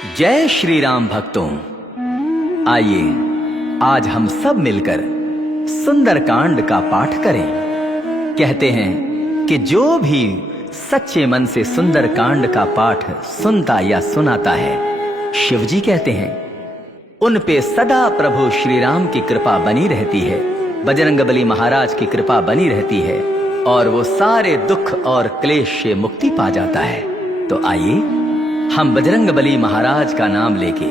जय श्री राम भक्तों, आइए आज हम सब मिलकर सुंदरकांड का पाठ करें। कहते हैं कि जो भी सच्चे मन से सुंदरकांड का पाठ सुनता या सुनाता है, शिव जी कहते हैं उन पे सदा प्रभु श्री राम की कृपा बनी रहती है, बजरंगबली महाराज की कृपा बनी रहती है और वो सारे दुख और क्लेश से मुक्ति पा जाता है। तो आइए हम बजरंगबली महाराज का नाम लेके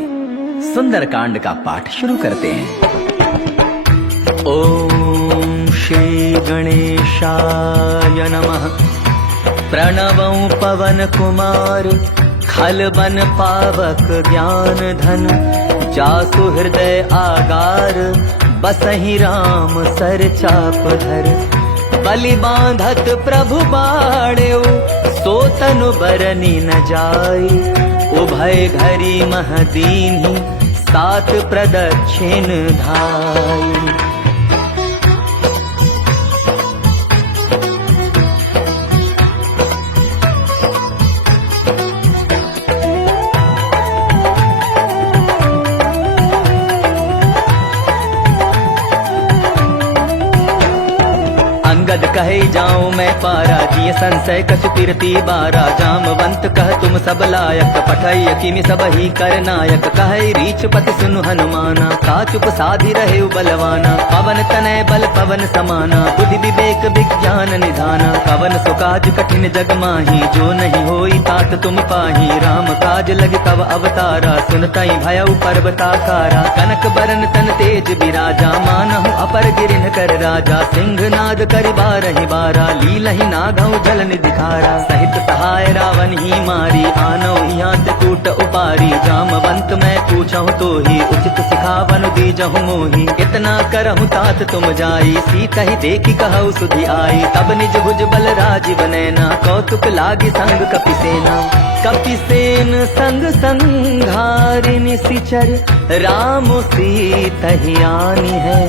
सुंदरकांड का पाठ शुरू करते हैं। ओम श्री गणेशाय नमः। प्रणवं पवन कुमार खलबन पावक ज्ञान धन, जासु हृदय आगार बसहि राम सर चाप धर। बलि बांधत प्रभु बाणेउ सो तनु बरनी न जाई, उभय घरी मह दीन्हि सात प्रदक्षिण धाई। अंगद कहे जाऊं मैं पारा, जिय संशय कछु कीर्ति बारा। जामवंत कह तुम सब लायक, पठय किमि सब ही कर नायक। कहे रीछ पति सुनु हनुमाना, का चुप साधि रहे बलवाना। पवन तनय बल पवन समाना, बुद्धि विवेक विज्ञान निधाना। कवन सुकाज कठिन जग माही, जो नहीं होई तात तुम पाही। राम काज लग तब अवतारा, सुनतई भयउ पर्वताकारा। कनक बरन तन तेज विराजा, मानहु अपर गिरिन कर राजा। सिंह नाद करि बारहि बारा, लीलहि नागौ जल निधिखारा। सहित सहाय रावण ही मारी, आनौ यहाँ ते कूट उपारी। जामवंत मैं पूछहु तो ही, उचित सिखावन दीजहु मोही। इतना करहु तात तुम जाई, सीतहि देखि कहु सुधि आई। तब निज भुज बल राजीव नैना, कौतुक लागी संग कपिसेना। कपिसेन संग संघारि निशिचर, राम सीतहि आनी है।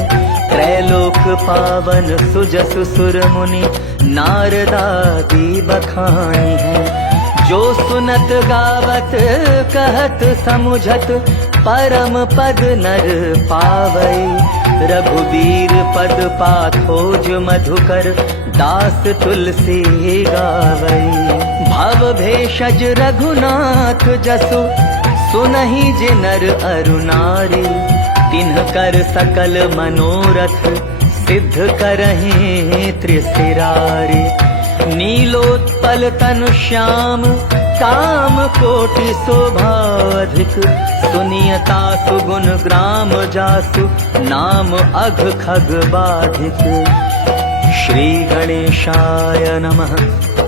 त्रैलोक पावन सुजसु सुर मुनि, नारदादि बखानी है। जो सुनत गावत कहत समुझत, परम पद नर पावई। रघुबीर पद पाथोज मधुकर, दास तुलसी गावई। भव भेषज रघुनाथ जसु, सुनहि जे नर अरु नारी। तिन्ह कर सकल मनोरथ, सिद्ध करहि त्रिशिरारी। नीलोत्पल तनु श्याम, काम कोटि शोभा अधिक। सुनियता सुगुण ग्राम जासु, नाम अघ खग बाधिक। श्री गणेशाय नमः।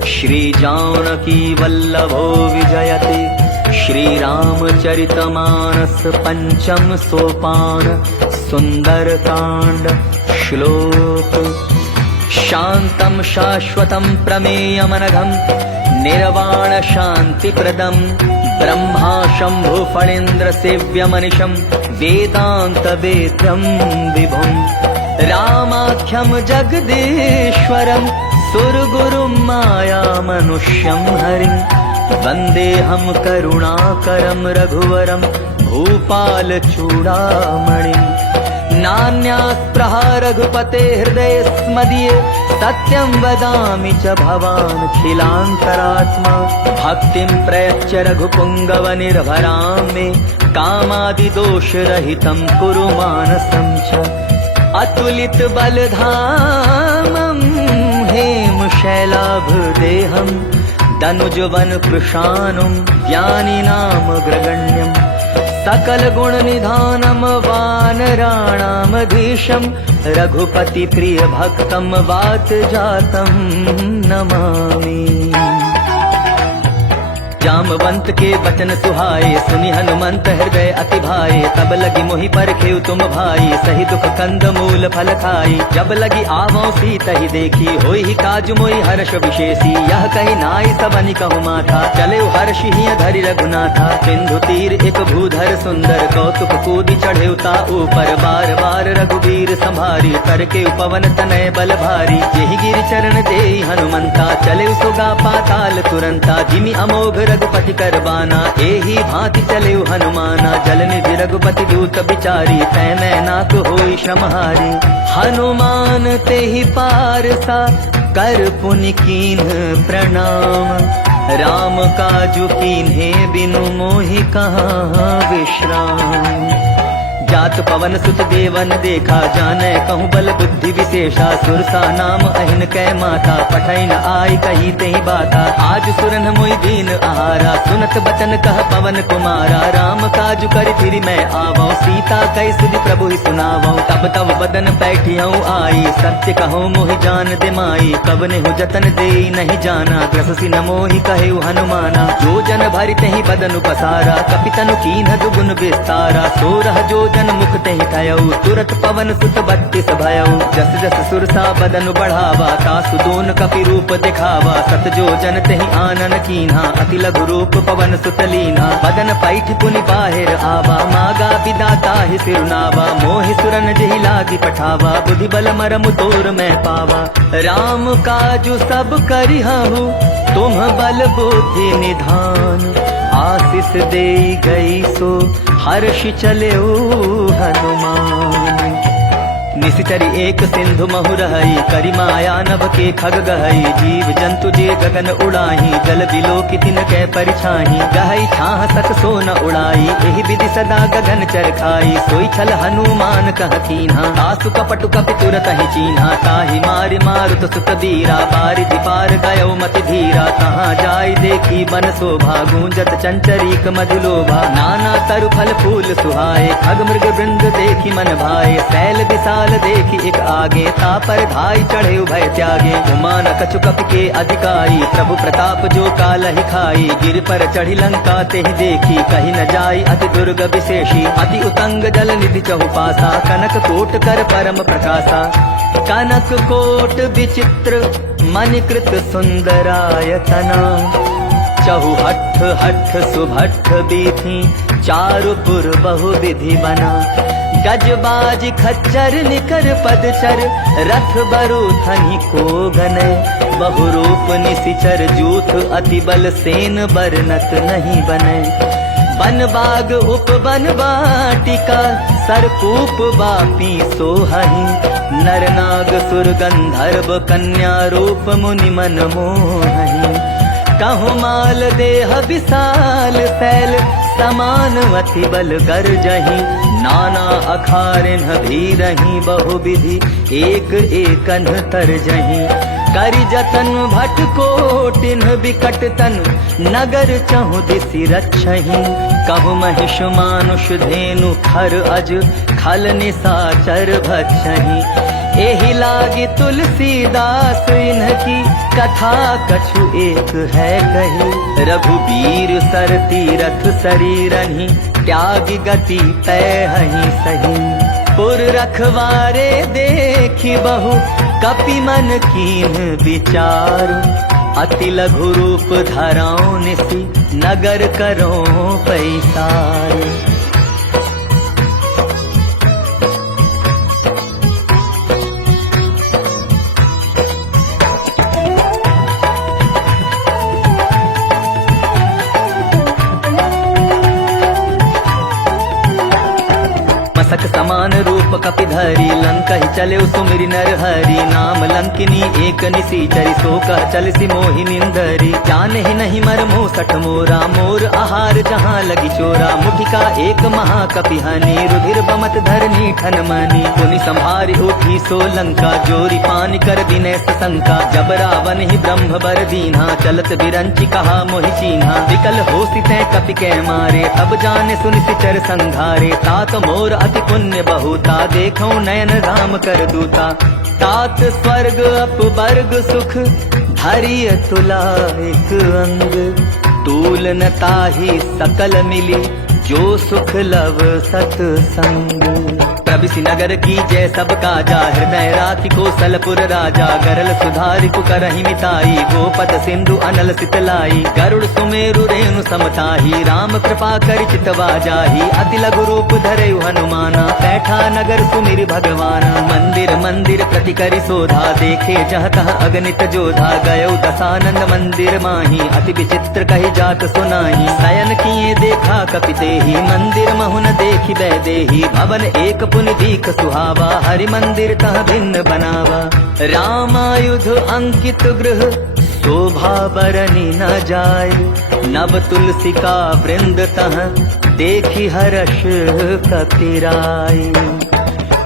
श्री जानकी वल्लभो विजयते, श्री रामचरितमानस पंचम सोपान। सुंदरकांड श्लोक। शांतं शाश्वतं प्रमेयमनघं, निर्वाण शांतिप्रदं। ब्रह्मा शंभु फणीन्द्र सेव्यमनिशं, वेदांत वेद्यं विभुं। रामाख्यं जगदीश्वरं, सुरगुरुं माया मनुष्यं हरिं। वन्देऽहं करुणाकरं रघुवरं, भूपाल चूडामणिं। नान्यास्पृहा रघुपते हृदये स्मदीये, सत्यं वदामि च भवान् खिलान्तरात्मा। भक्तिं प्रयच्छ रघुपुङ्गव निर्भरां मे, कामादिदोषरहितं कुरु मानसं च। अतुलित बलधामं हेम शैलाभदेहं, दनुजवन कृशानुं ज्ञानिनामग्रगण्यं। सकल गुण निधानम वानराणामधीशं, रघुपति प्रिय भक्तं वात जातं नमामि। जामवंत के वचन सुहाए, सुनि हनुमंत हृदय अति भाए। तब लगी मोहि परखेउ तुम भाई, सही दुख कंद मूल फल खाई। जब लगी आवो सीतहि देखी, होई ही काज मोहि हर्ष विशेषी। यह कही नाई सबनि कहु माथा, चले हर्षि हिय धरि रघुनाथा। सिंधु तीर एक भूधर सुंदर, कौतुक कूदि चढ़ेउ ता ऊपर। बार बार रघुबीर संभारी, करके पवन तनय बल भारी। जेहि गिरि चरण देई हनुमंता, चले सुगा पाताल तुरंता। जिमि अमोघ रघुपति करबाना, एही भांति चले हनुमाना। जल निधि रघुपति दूत बिचारी, तै मैं नाक होई श्रमहारी। हनुमान ते ही पारसा, कर पुनि कीन्ह प्रणाम। राम काजु कीन्हे बिनु मोहि कहाँ विश्राम। जात पवन सुत देवन देखा, जाने कहूँ बल बुद्धि विशेषा। सुरसा नाम अहिन कै माता, पठै न आई कही तेहि बाता। आज सुरन मोहि दीन आहारा, सुनत बचन कह पवन कुमारा। राम काजु करि फिरि मैं आवऊँ, सीता कहि सुधि प्रभु ही सुनावऊँ। तब तब बदन पैठियऊँ आई, सत्य कहूँ मोहि जान दे माई। कब नेहु जतन देई नहीं जाना, ग्रससि न मोहि कहेउ हनुमाना। जो जन भरि तेहि बदन पसारा, कपितनु कीन्ह दुगुन विस्तारा। सोरह जो जन मुख तेहि थयऊ, तुरत पवन सुत 32 भयऊ। जस जस सुरसा बदन बढ़ावा, तासु दोन कपि रूप दिखावा। सत जो जन तेहि आनन कीन्हा, अति लघु रूप पवन सुत लीन्हा। बदन पैठ पुनि बाहिर आवा, मागा बिदा ताहि सिरुनावा। मोहि सुरन जेहि लागी पठावा, बुद्धि बल मरमु तोर मैं पावा। राम काजु सब करिहहु, तुम बल बुद्धि निधान। आशीष देई गई सो, हर्ष चलेऊ हनुमान। निशिचरी एक सिंधु महु रहई, करि माया नभ के खग गहई। जीव जंतु जे गगन उड़ाही, जल बिलो की तिन कै परिछाही। गहई छाह सक सो न उड़ाई, एहि विधि सदा गगन चर खाई। सोई छल हनुमान कह कीन्हा, तासु कपटु कपि तुरत ही चीन्हा। ताहि मारि मारुत सुत बीरा, बारिधि पार गयो मति धीरा। तहाँ जाय देखी बन शोभा, गूंजत चंचरीक मधुलोभा। नाना तरु फल फूल सुहाए, खग मृग वृंद देखी मन भाए। शैल विशाल देखी एक आगे, तापर धाई चढ़े भय त्यागे। उमान कछु कपि के अधिकाई, प्रभु प्रताप जो कालहि खाई। गिर पर चढ़ी लंका तेहि देखी, कही न जाई अति दुर्ग विशेषी। अति उतंग जल निधि चहुपासा, कनक कोट कर परम प्रकाशा। कनक कोट विचित्र मणिकृत सुंदरायतना। चहु हठ हठ सुभठ बीथी, चारुपुर बहु विधि बना। गजबाज खच्चर निकर पदचर, रथ बरु थनि को गने। बहुरूप निशिचर जूथ, अति बल सेन बरनत नहीं बने। बन बाग उपवन वाटिका, सरकूप बापी सोहहि। नर नाग सुर गंधर्व, कन्या रूप मुनि मन मोहहि। कहु माल देह विशाल शैल, समान अति बल गर्जहि। नाना अखारिन भीरहि, बहु विधि एक एकन तरजहि। करि जतन भट कोटिन बिकट तन, नगर चहु दिसि रक्षहि। कहु महिष मानुष धेनु, खर अज खल निशाचर भक्षहि। एहि लागी तुलसीदास इनकी, कथा कछु एक है कही। रघुबीर सर तीरथ शरीरहि, त्यागी गति पैहहि सही। पुर रखवारे देखी बहु, कपि मन कीन्ह विचार। अति लघु रूप धराऊं निसि, नगर करो पैसार। मसक समान रूप कपिधरी, लंका ही चले सुमिरि नर हरि। नाम लंकिनी एक निशिचरी, सो कह चलसि मोहि निंदरी। जान ही नहीं मर मोसठ मोरा, मोर आहार जहाँ लगी चोरा। मुठिका एक महाकपिहानी, रुधिर बमत धरनी ठन मनी। पुनि संभारि उठी सो लंका, जोरी पानी कर विनय सशंका। जब रावण ही ब्रह्म बर दीन्हा, चलत बिरंचि कहा मोहि चीन्हा। विकल होसि तै कपि कै मारे, तब जाने सुनि सिचर संघारे। तात मोर अति पुण्य बहुता, देखऊं नयन राम कर दूता। तात स्वर्ग अपवर्ग सुख, धरिय तुला एक अंग। तूल न ताहि सकल मिली, जो सुख लव सतसंग। प्रभिसि नगर की जय सब काजा, हृदय राखि कौशलपुर राजा। गरल सुधारि कुकरहि मिताई, गोपद सिंधु अनल सितलाई। गरुड़ सुमेरु रेणु समताही, राम कृपा करि चितवा जाही। अति लघु रूप धरयु हनुमाना, पैठा नगर सुमिरि भगवाना। मंदिर मंदिर प्रति करि शोधा, देखे जह तह अगणित जोधा। गयौ दसानंद मंदिर माही, अति विचित्र कहि जात सुनाही। शयन किए देखा कपितेहि, मंदिर महुन देखि बैदेही। भवन एक पुनि दीख सुहावा, हरि मंदिर तह भिन्न बनावा। रामायुध अंकित गृह, शोभा बरनी न जाय। नव तुलसी का वृंद तह, देखी हर्ष कपिराय।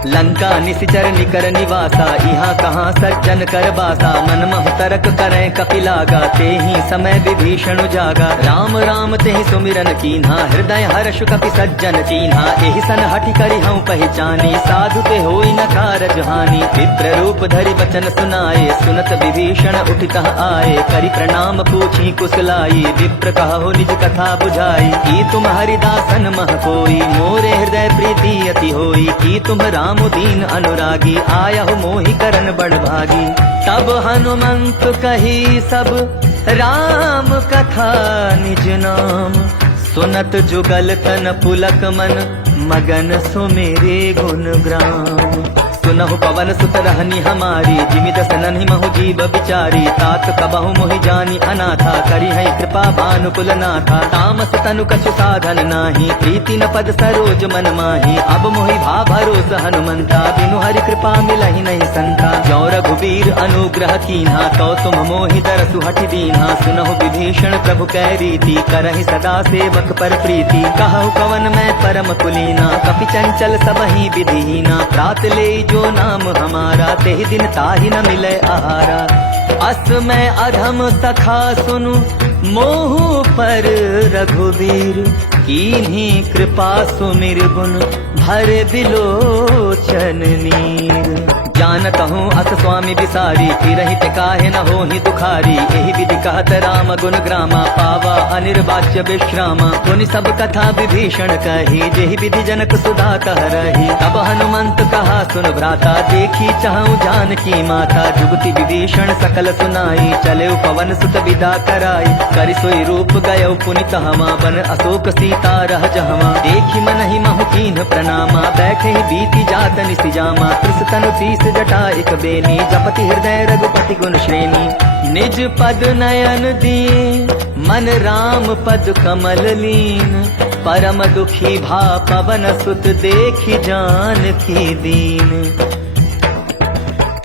लंका निशिचर निकर निवासा, यहाँ कहाँ सज्जन कर बासा। मन महु तरक करें कपिलागा, तेहि समय विभीषण जागा। राम राम तेहि सुमिरन कीन्हा, हृदय हर्ष कपि सज्जन चीन्हा। एहि सन हठि करि हऊँ पहचानी, साधु के होई न कारज हानि। विप्र रूप धरि वचन सुनाए, सुनत विभीषण उठितः आए। करि प्रणाम पूछी कुशलाई, विप्र कहु निज कथा बुझाई। की तुम हरिदासन मह कोई, मोरे हृदय प्रीति अति होई। की तुम राम दीन अनुरागी, आया हो मोहि करन बड़ भागी। तब हनुमंत कही सब राम कथा निज नाम। सुनत जुगल तन पुलक मन, मगन सुमेरे गुण ग्राम। सुनहु पवन सुत रहनी हमारी, जिमि दस नन्हि महु जीव बिचारी। तात कबहु मोहि जानी अनाथा, करि है कृपा भानुकुल नाथा। तामस तनु कछु साधन नाही, प्रीति न पद सरोज मन माही। अब मोहि भा भरोस हनुमंता, बिनु हरि कृपा मिलहि नहीं संता। जौ रघुबीर अनुग्रह कीन्हा, तो तुम मोहि दरसु हठि दीन्हा। सुनहु विभीषण प्रभु कै रीति, करहि सदा सेवक पर प्रीति। कहु कवन मैं परम कुलीना, कपि चंचल सबहि विधिहीना। प्रात ले जो नाम हमारा, तेहि दिन ताहि न मिले आहारा। अस मैं अधम सखा सुनु, मोहु पर रघुबीर। कीन्ही कृपा सुमिर गुण, भरे बिलोचन नीर। जानत हूँ अस स्वामी बिसारी, फिरहित काहे न होहि दुखारी। एहि विधि कहत राम गुण ग्रामा, पावा अनिर्वाच्य विश्रामा। पुनि सब कथा विभीषण कही, जेहि विधि जनक सुधा कह रही। तब हनुमंत कहा सुन भ्राता, देखी चाहूं जानकी माता। जुगति विभीषण सकल सुनाई, चले पवन सुत विदा कराई। करि सोई रूप गयो पुनि तहवा, बन अशोक सीता रह जहवा। देखी मन ही महु कीन्ह प्रणामा, बैठे ही बीती जात निसिजामा। त्रिस तनु तीस जटा एक बेनी, जपति हृदय रघुपति गुण श्रेणी। निज पद नयन दिए, मन राम पद कमल लीन। परम दुखी भा पवन सुत, देखि जानकी दीन।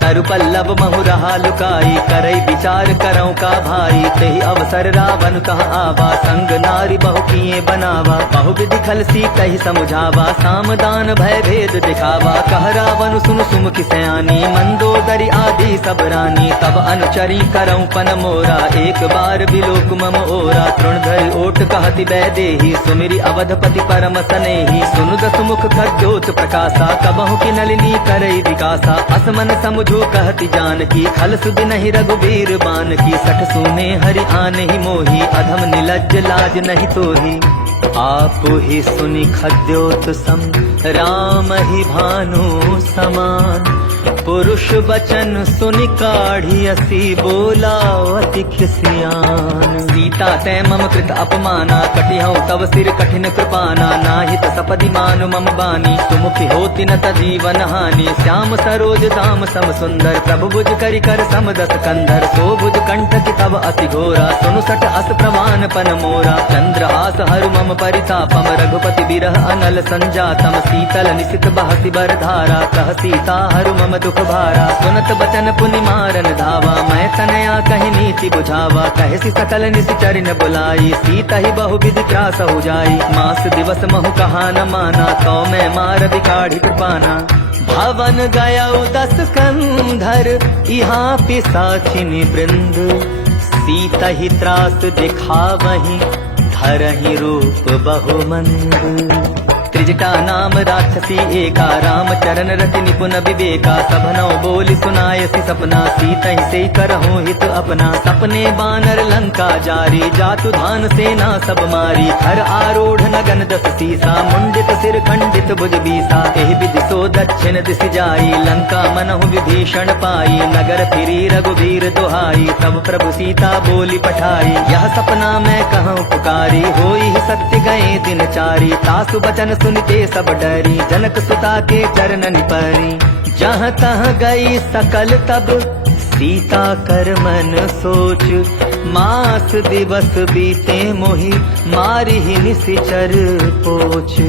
तरु पल्लव महु रहा लुकाई, करई विचार करऊं का भाई। तेहि अवसर रावण कहा आवा, संग नारी बहु किए बनावा। बहु विधि खल सी कही समुझावा, सामदान भय भेद दिखावा। कह रावण सुन सुमुखि सयानी, मंदोदरी आदि सब रानी। तब अनुचरी करऊं पन मोरा, एक बार बिलोक मम ओरा। तृणधरि ओट कहति बैदेही, सुमिरि अवधपति परम सनेही। सुनु दसु मुख खद्योत प्रकाशा, कबहु की नलिनी करई विकासा। असमन समुझ कहती जानकी, खल सुध नहीं रघुबीर बान की। सठ सुने हरि आने ही मोही, अधम निलज्ज लाज नहीं तोही। आप ही सुनि खद्योत सम, राम ही भानु समान। पुरुष बचन सुनि काढ़ी असी, बोला अति खिसियान। सीता तै मम कृत अपमाना, कटिहऊँ तव सिर कठिन कृपाना। नाहित सपदि मानु मम बानी, सुमुखि होति न तजीवन हानि। श्याम सरोज दाम सम सुंदर, प्रभु भुज करि कर सम दस कंधर। सो भुज कंठ की तव अति घोरा, सुनु सठ अस प्रमाण पन मोरा। चंद्र हास हरु मम परितापम, रघुपति बिरह अनल संजातम। शीतल निशित बहसि बर धारा, कह सीता हरु मम दुख भारा। सुनत बचन पुनि मारन धावा, मैं तनया कहि नीति बुझावा। कहसी सकल निशिचर न बुलाई, सीता ही बहु विधि त्रास हो जाई। मास दिवस महु कहा न माना, तो मैं मार बिकाढ़ी कृपाना। भवन गया 10 कंधर, यहाँ पिसाचिनी वृंद। सीता ही त्रास दिखावही, धरहि रूप बहुमंद। त्रिजटा नाम राक्षसी एका, राम चरण रति निपुण विवेका। सबनौ बोली सुनायसी सपना, सीतहि से करहु हित अपना। सपने बानर लंका जारी, जातु धान सेना सब मारी। हर आरूढ़ नगन दस सीसा, मुंडित सिर खंडित भुज बीसा। एहि विधि सो दक्षिण दिशि जाई, लंका मनहु विभीषण पाई। नगर फिरी रघुबीर दुहाई, तब प्रभु सीता बोली पठाई। यह सपना मैं कहूँ पुकारी, होई ही सत्य गए दिन चारी। तासु बचन सुनते सब डरी, जनक सुता के चरणन परी। जहाँ तहाँ गई सकल तब सीता कर मन सोच। मास दिवस बीते मोहि, मारी ही निशिचर पोछ।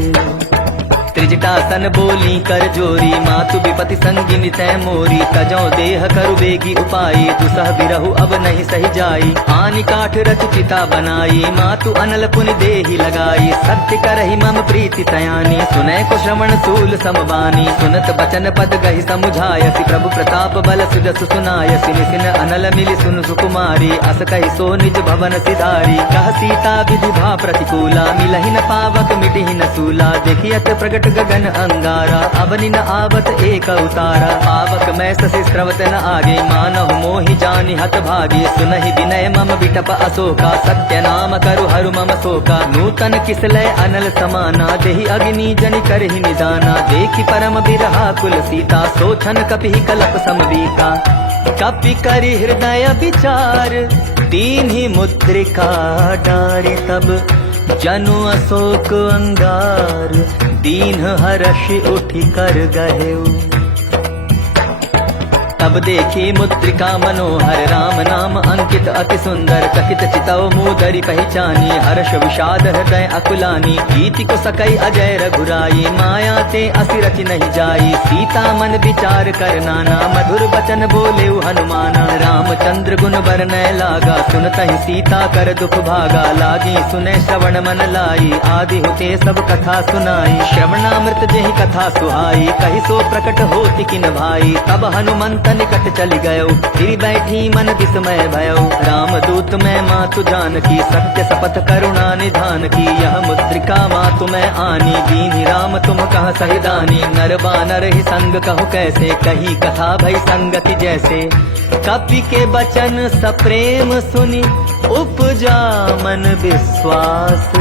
त्रिजटासन बोली कर जोरी, मातु विपति संगिनी तै मोरी। तजौ देह करु बेगी उपाई, दुसह बिरहु अब नहीं सही जाई। आनि काठ रचि चिता बनाई, मातु अनल पुनि देहि लगाई। सत्य करहि मम प्रीति तयानी, सुनै को श्रवण सूल समबानी। सुनत बचन पद गहि समुझायसि, प्रभु प्रताप बल सुजस सुनायसि। निसिन अनल मिलि सुन सुकुमारी, अस कहि सो निज भवन सिधारी। कह सीता विधि भा प्रतिकूला, मिलहि न पावक मिटिहि न सूला। देखियत प्रगट गगन अंगारा, अवनि न आवत एक उतारा। पावक मैं ससि स्रवत न आगे, मानहु मोहि जानि हत भागे। सुनहि विनय मम बिटप अशोका, सत्य नाम करु हरु मम शोका। नूतन किसलय अनल समाना, देहि अग्नि जनि करहि निदाना। देखि परम बिरहा कुल सीता, सोचन कपि कलप समबीता। कपि करि हृदय विचार, दीन्हि मुद्रिका डारि। तब जनु अशोक अंगार, दीन हर्षि उठि कर गहेउ। तब देखी मुद्रिका मनोहर, राम नाम अंकित अति सुंदर। चकित चितौ मूदरि पहचानी, हर्ष विषाद हृदय अकुलानी। गीति को सकई अजय रघुराई, माया ते असि रचि नहीं जाई। सीता मन विचार कर नाना, मधुर बचन बोले हनुमाना। रामचंद्र गुण बरनय लागा, सुनतहि सीता कर दुख भागा। लागी सुने श्रवण मन लाई, आदि होते सब कथा सुनाई। श्रवणामृत जेहि कथा सुहाई, कहि सो प्रकट होति किन भाई। तब हनुमंत निकट चली गयो, गिरि बैठी मन विस्मय भयो। राम दूत मैं मातु जानकी, सत्य शपथ करुणा निधान की। यह मुद्रिका मातु मैं आनी, दीन्हि राम तुम कह सहिदानी। नर बानर ही संग कहु कैसे, कही कथा भई संगति जैसे। कपि के बचन सप्रेम सुनि, उपजा मन विश्वास।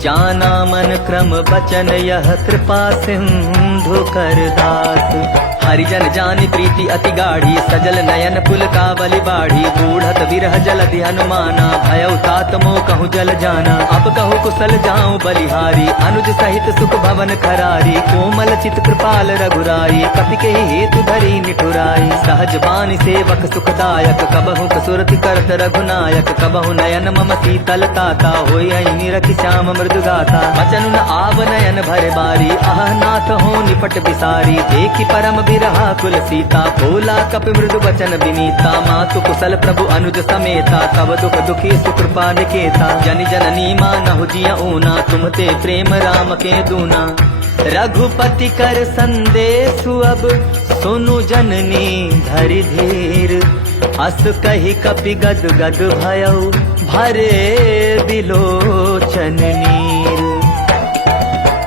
जाना मन क्रम बचन, यह कृपा सिंधु कर दास। हरिजन जानि प्रीति अति गाढ़ी, सजल नयन पुल कावली बाढ़ी। बूढ़त विरह जलधि हनुमाना, भयउ तात मोह कहूँ जल जाना। अब कहूँ कुशल जाऊं बलिहारी, अनुज सहित सुख भवन खरारी। कोमल चित कृपाल रघुराई, कपि के हेतु धरी निठुराई। सहज बानी सेवक सुखदायक, कबहु कसुरति करत रघुनायक। कबहु नयन मम शीतल ताता, होई निरखि श्याम मृदु गाता। बचन न आव नयन भरे बारी, आह नाथ हो निपट बिसारी। देखि परम बिरहा कुल सीता, भोला कपि मृदु बचन विनीता। मातु कुशल प्रभु अनुज समेता, तब दुख दुखी सुकृपा निकेता। जनि जननी मानहु जिया ऊना, तुम ते प्रेम राम के दूना। रघुपति कर संदेशु अब, सुनु जननी धरि धीर। अस कहि कपि गद गद भयउ, भरे बिलोचन नीर।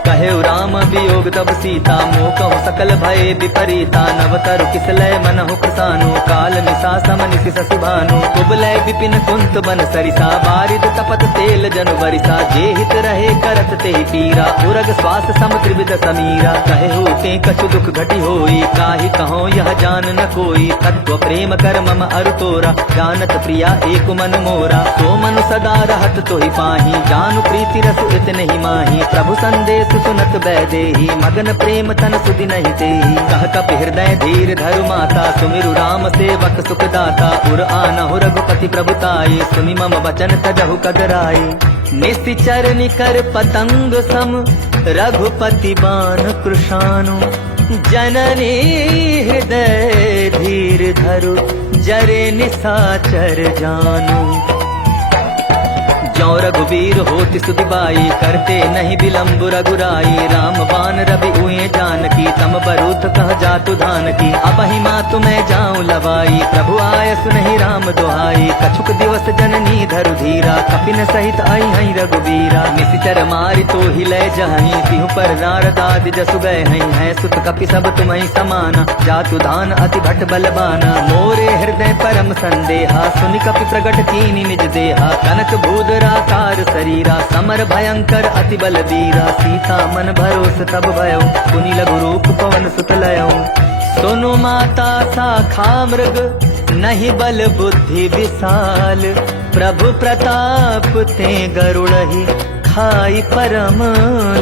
कहेउ राम वियोग तब सीता, मोह कहु सकल भय विपरीता। नव तरु किसलय मनहु प्रसानु, काल मिसा समनिसि ससुभानु। कुबलय विपिन कुंत बन सरिसा, बारिद तपत तेल जनु बरिसा। जे हित रहे करत तेहि पीरा, उरग श्वास सम त्रिविध समीरा। कहेहु ते कछु दुख घटी होई, काहि कहो यह जान न कोई। तत्व प्रेम कर मम अरु तोरा, जानत प्रिया एक मन मोरा। तो मनु सदा रहत तोहि पाही, जानु प्रीति रस इतने ही माही। प्रभु संदेश सुनत बैदेही, मगन प्रेम तन सुधि नहीं तेही। कह कपि हृदय धीर धरु माता, सुमिरु राम सेवक सुखदाता। उर आनहु रघुपति प्रभुताई, सुनि मम वचन तजहु कदराई। निशिचर निकर पतंग सम, रघुपति बाण कृशानु। जननी हृदय धीर धरु, जरे निशाचर जानु। ज्यों रघुवीर होति सुदिबाई, करते नहीं विलम्ब रघुराई। राम बान रवि उए जानकी, तम बरूथ कह जातु धानकी। अबहि मातु मैं जाऊं लवाई, प्रभु आय सुनहि राम दुहाई। कछुक दिवस जननी धरु धीरा, कपिन सहित आई हई रघुबीरा। निशिचर मारि तो ही लय जहीं, तिहु पर नारद आदि जसु गए हई। है सुत कपि सब तुम्हि समाना, जातु धान अति भट बलवाना। मोरे हृदय परम संदेहा, सुनि कपि प्रगट कीनि निज देहा। कनक भूधराकार शरीरा, समर भयंकर अति बलवीरा। सीता मन भरोस तब भयो, पुनि लघु रूप पवन सुत लयो। सुनु माता शाखा मृग, नहीं बल बुद्धि विशाल। प्रभु प्रताप ते गरुड़हि, खाई परम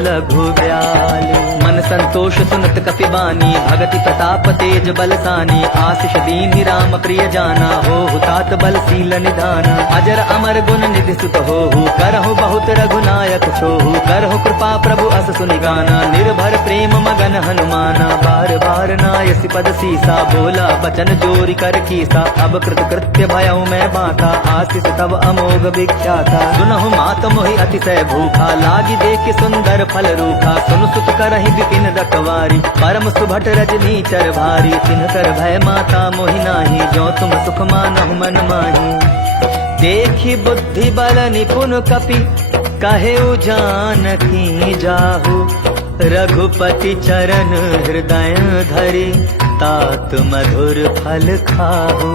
लघु ब्याल। मन संतोष सुनत कपि बानी, भगति प्रताप तेज बलसानी। आशीष दीनि राम प्रिय जाना, हो तात बल शील निधाना। अजर अमर गुण निधि सुत होहु, करहु बहुत रघुनायक छोहु। करहु कृपा प्रभु अस सुनि गाना, निर्भर प्रेम मगन हनुमाना। बार बार नायसि पद सीसा, बोला बचन जोरि कर कीसा। अब कृत कृत्य भयउ मैं बाता, आशीष तब अमोघ विख्याता। सुनहु मात मोहि अतिशय भूखा, लागी देख सुंदर फल रूखा। सुनु सुत करहि विपिन रखवारी, परम सुभट रजनी चर भारी। तिनकर भय माता मोहि नाही, जो तुम सुख मानहु मन माही। देखि बुद्धि बल निपुण कपि, कहे जानकी जाहु। रघुपति चरण हृदय धरि, तात मधुर फल खाहु।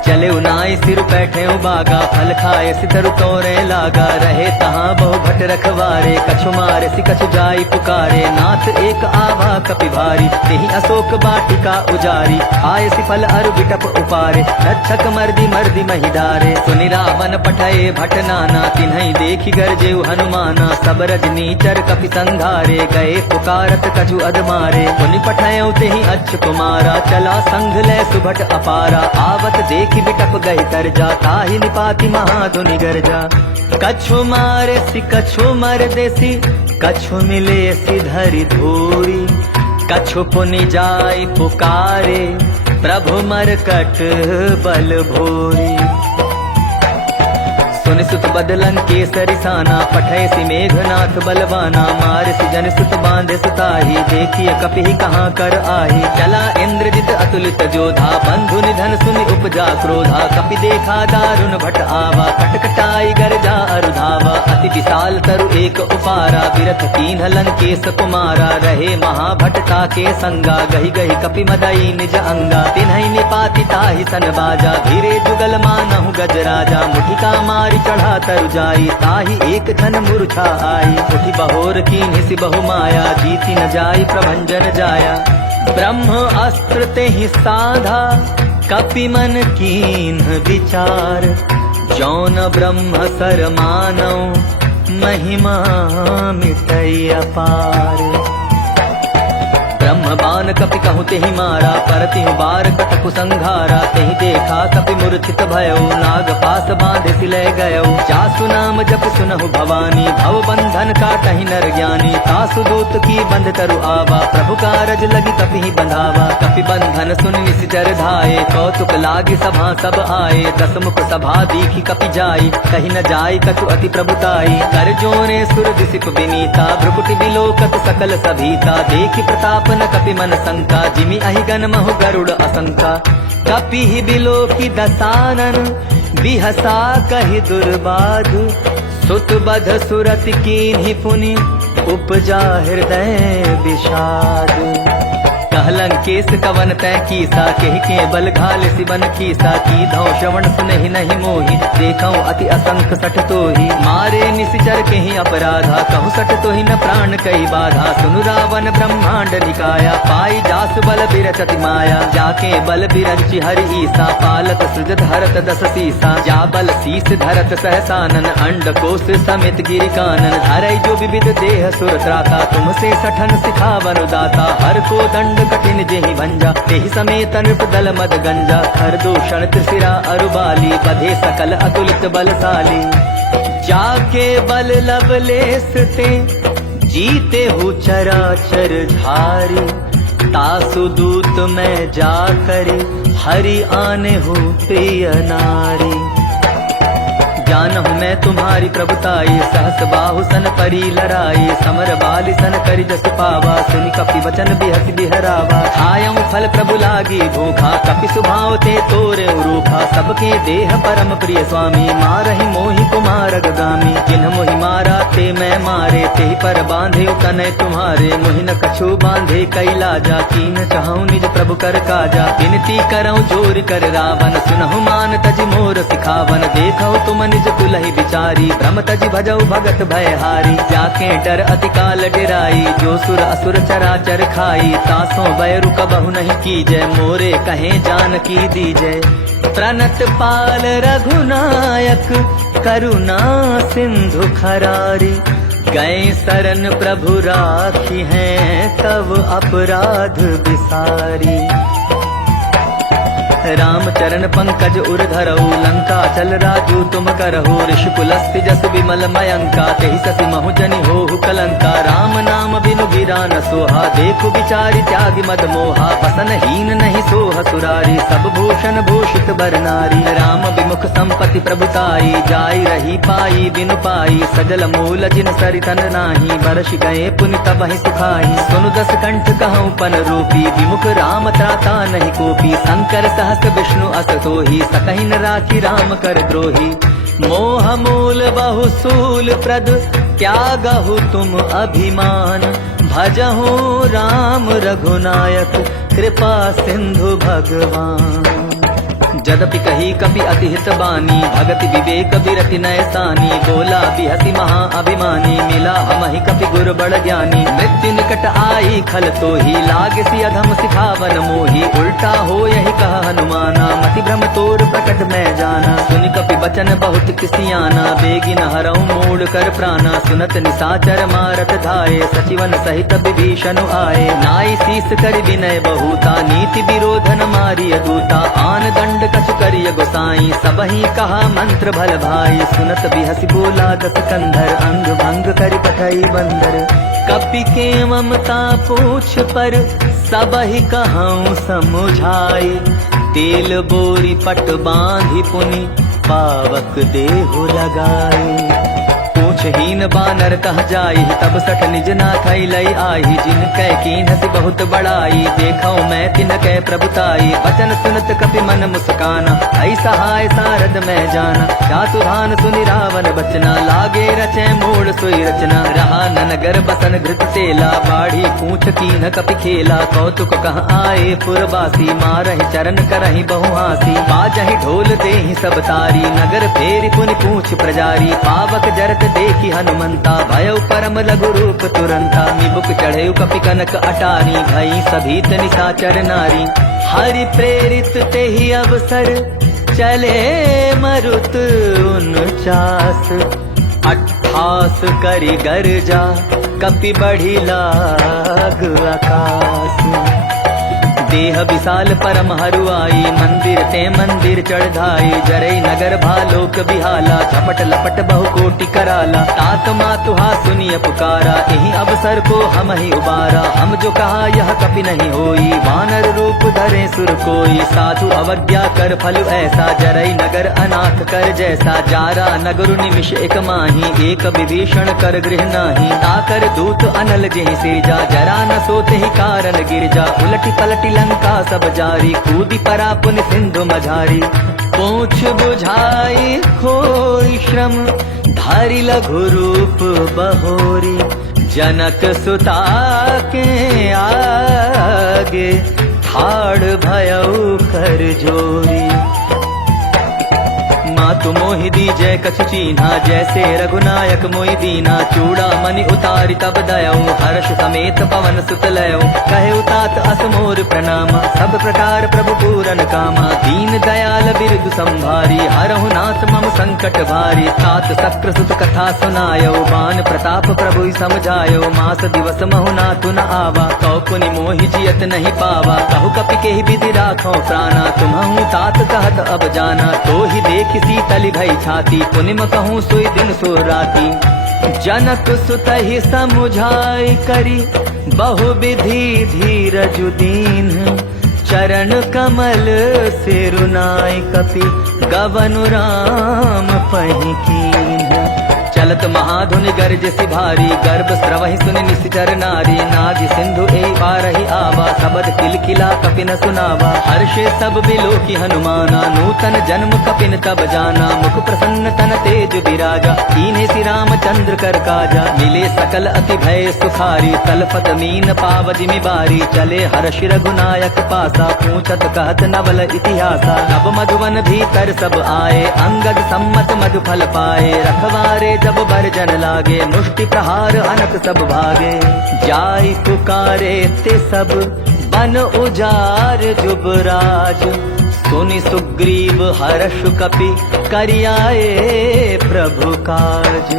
चले उनाई सिर बैठे बागा, फल खाए सितरु तोरे लागा। रहे तहाँ बहु भट रखवारे, कछु मारे सि कछु जाई पुकारे। नाथ एक आवा कपि भारी, तेहि अशोक बाटिका उजारी। आय सि फल अरु बिटप उपारे, रक्षक मर्दी मर्दी महिदारे। सुनि रावण पठये भट नाना, तिन्हि देखि गरजेउ हनुमाना। सब रजनीचर कपि संघारे, गए पुकारत कछु अधमारे। मुनि पठयउ तेहि अच्छ कुमारा, चला संघ ले सुभट अपारा। आवत देखि बिटप गई तरजा, ताहि निपाति महाधुनि गरजा। कछु मारे सि कछु मर देसी, कछु मिले सि धरि धूरी। कछु पुनि जाय पुकारे, प्रभु मरकट बल भोरी। सुनि सुत बदलन केसरि साना, पठय सि मेघनाथ बलवाना। मार सि जन सुत बांधे सुताही, देखिए कपि कहाँ कर आही। चला इंद्रजित अतुलित जोधा, बंधु निधन सुनि उपजा क्रोधा। कपि देखा दारुण भट आवा, कटकटाई गरजा अरुधावा। अति विशाल तरु एक उपारा, बिरथ कीन्ह लंकेश कुमारा। रहे महाभट ताके संगा, गहि गहि कपि मदई निज अंगा। तिन्हि निपाति ताहि सन बाजा, धीरे जुगल मानहु गजराजा। मुठिका मारी चढ़ा तरु जाई, ताहि एक क्षण मूर्छा आई। उठि बहोर कीन्हि सि बहु माया, जीति न जाई प्रभंजन जाया। ब्रह्म अस्त्र तेहि साधा, कपि मन कीन्ह विचार। जौन ब्रह्म सर मानौ, महिमा मिटई अपार। ब्रह्म बान कपि कहु तेहि मारा, परतिहु बार कटकु संघारा। तेहि देखा कपि मूर्छित भयउ, नाग पास बांधे सि लय गयउ। जासु नाम जप सुनहु भवानी, भव बंधन काटहि नर ज्ञानी। तासु दूत की बंध तरु आवा, प्रभु कारज लगी कपि बंधावा। कपि बंधन सुन निशिचर धाये, कौतुक लागी सभा सब आए। दस मुख सभा दीखि कपि जाई, कहि न जाई कछु अति प्रभुताई। कर जोरे सुर दिसिप विनीता, भ्रुकुटि बिलोकत सकल सभीता। देखि प्रताप न कपि मन शंका, जिमि अहिगन महु गरुड़ असंका। कपि ही बिलोकि दसानन, बिहसा कहि दुर्बाधु। सुत बध सुरति कीन्हि पुनि, उपजा हृदय विषाद। लंकेश कवन तै कीसा, केहि के बल घाल सिबन कीसा। की धौ श्रवण सुनहि नहीं मोहि, देखौ अति असंख सठ तोहि। मारे निशिचर केहि अपराधा, कहु सठ तोहि न प्राण कई बाधा। सुनु रावण ब्रह्मांड निकाया, पाई जासु बल बिरचति माया। जाके बल बिरंचि हरि ईसा, पालत सृजत हरत दस सीसा। जा बल शीस धरत सहसानन, अंड कोश समेत गिरि कानन। धरई जो विविध देह सुर त्राता, तुमसे सठन सिखावन दाता। हर को दंड कठिन जेहि भंजा, तेहि समेत नृप दल मद गंजा। खर दूषण त्रिशिरा अरुबाली, बधे सकल अतुलित बलशाली। जाके बल लवलेस ते, जीते हु चराचर धारी। तासु दूत में जाकर, हरि आने हु प्रिय नारी। जानहु मैं तुम्हारी प्रभुताई, सहस बाहु सन परी लराई, समर बाली सन करि जस पावा, सुनि कपि वचन बिहसि बिहरावा। खायऊ फल प्रभु लागी भूखा, कपि सुभाव ते तोरे रूखा, सबके देह परम प्रिय स्वामी, मारहि मोहि कुमार गामी। जिन्ह मोहि मारा ते मैं मारे, तेहि पर बांधे तनय तुम्हारे, मोहि न कछु बांधे कैलाजा, कीन चाहूं निज प्रभु कर काजा। विनती करऊं जोर कर रावण, सुनहु मान तज मोर सिखावन, देखो तुम निज कुलहि विचारी, भ्रम तज भजऊ भगत भयहारी। जाके डर अति काल डेराई, जो सुर असुर चराचर खाई, तासों बैरु कबहु नहीं कीजय, मोरे कहे जानकी दीजय। प्रणत पाल रघुनायक, करुणा सिंधु खरारी, गए शरण प्रभु राखी हैं, तब अपराध विसारी। राम चरण पंकज उर धरऊ, लंका चल राजू तुम करहु, ऋषिकुलस्ति जस विमल मयंका, तेहि ससि महु जनि होहु कलंका। राम नाम बिनु गिरा न सोहा, देखु विचारि त्यागि मद मोहा, बसन हीन नहीं सोह सुरारी, सब भूषण भूषित बर नारी। राम विमुख संपत्ति प्रभुताई, जाई रही पाई बिनु पाई, सजल मूल जिन सरितन नाही, बरस गए पुनि तबहि सुखाई। सुनु दस कंठ कहूँ पन रूपी, विमुख राम त्राता नहीं कोपी, शंकर सहस विष्णु अस सोही, सकहि न राखी राम कर द्रोही। मोह मूल बहु सूल प्रद, त्यागहु तुम अभिमान, भजहु राम रघुनायक, कृपा सिंधु भगवान। जदपि कही कपि अति हित बानी, भगति विवेक बिरति नयसानी, बोला बिहसी महा अभिमानी, मिला हमहि कपि गुर बड़ ज्ञानी। मृत्यु निकट आई खल तोही, लागसी अधम सिखावन मोही, उल्टा हो यही कह हनुमाना, मति भ्रम तोर प्रकट मैं जाना। सुनि कपि बचन बहुत किसियाना, बेगी न हरऊं मूढ़ कर प्राणा, सुनत निसाचर मारत धाये, सचिवन सहित विभीषण आए। नाई शीस करि विनय बहुता, नीति विरोध न मारिय दूता, आन दंड कछु करिय गोसाई, सबहि कहा मंत्र भल भाई। सुनत बिहसि बोला दस कंधर, अंग भंग करि पठई बंदर। कपि के ममता पूछ पर, सबहि कहऊं समुझाई, तेल बोरी पट बांधि पुनि, पावक देहु लगाई। पूछहीन बानर कह जाई, तब सठ निज नाथ लई आई, जिन कै कीन्हति बहुत बड़ाई, देखौ मैं तिन कै प्रभुताई। वचन सुनत कपि मन मुस्काना, ऐ सहाय सारद मैं जाना, जातु धान सुनि रावण बचना, लागे रचै मूढ़ सोई रचना। रहा नगर बसन घृत तेला, बाढ़ी पूछ कीन्ह कपि खेला, कौतुक कह आए पुरवासी, मारहि चरण करहि बहु हासी। बाजहि ढोल देहि सब तारी, नगर फेरि पुनि पूछ प्रजारी, पावक जरत देखी हनुमंता, भयउ परम लघु रूप तुरंता। निबुक चढ़ेउ कपि कनक अटारी, भई सभीत निशाचर नारी। हरि प्रेरित तेहि अवसर, चले मरुत 49, 28 करि गर्जा, कपि बढ़ी लाग आकाश। देह विशाल परम हरुआई, मंदिर ते मंदिर चढ़ाई, जरई नगर भालोक बिहाला, झपट लपट बहु कोटि कराला। तात मातुहा सुनिय पुकारा, यही अवसर को हम ही उबारा, हम जो कहा यह कपि नहीं होई, वानर रूप धरे सुर कोई। साधु अवज्ञा कर फल ऐसा, जरई नगर अनाथ कर जैसा। जारा नगर निमिष एक माही, एक विभीषण कर गृह नाही। ताकर दूत अनल जेहि सिरजा, जरा न सोते ही कारण गिरजा। उलटी पलटी लंका सब जारी, कूदी परा पुनि सिंधु मझारी। पूछ बुझाई खोई श्रम, धारी लघु रूप बहोरी। जनक सुता के आगे, ठाड़ भयउ कर जोरी। मातु मोहि दीजै कछु चीन्हा, जैसे रघुनायक मोहि दीना। चूड़ा मनि उतारि तब दयऊ, हर्ष समेत पवन सुत लयऊ। कहे उतात अस मोर प्रणामा, सब प्रकार प्रभु पूरन कामा। दीन दयाल बिरदु संभारी, हरहु नाथ मम संकट भारी। तात सक्र सुत कथा सुनायऊ, बान प्रताप प्रभु समझायऊ। मास दिवस महु नाथु न आवा, कौ पुनि मोहि जियत नहीं पावा। कहु कपि केहि विधि राखौ प्राणा, तुम्हु तात कहत अब जाना। तो ही देख शीतलि भई छाती, पुनिम कहूँ सोई दिन सो राती। जनक सुत ही समुझाई करी, बहु विधि धीरज दीन। चरण कमल सिरुनाई, कपि गवनु राम आपहि कीन्ह। चलत महाधुनि गर्जसि भारी, गर्भ स्रवहि सुनि निशिचर नारी। नाग सिंधु एहि बारहि आवा, सबद किलकिला कपिन सुनावा। हर्षे सब बिलोकी हनुमाना, नूतन जन्म कपिन तब जाना। मुख प्रसन्न तन तेज बिराजा, कीन्हे श्री रामचंद्र कर काजा। मिले सकल अति भय सुखारी, तलपत मीन पावदिमि बारी। चले हर्षि रघुनायक पासा, पूछत कहत नवल इतिहासा। तब मधुवन भीतर सब आए, अंगद सम्मत मधु फल पाए। रखवारे जब बरजन लागे, मुष्टि प्रहार अनक सब भागे। जाई पुकारे ते सब बन उजार जुबराज। सुनि सुग्रीव हर्ष कपि करियाए प्रभु काज।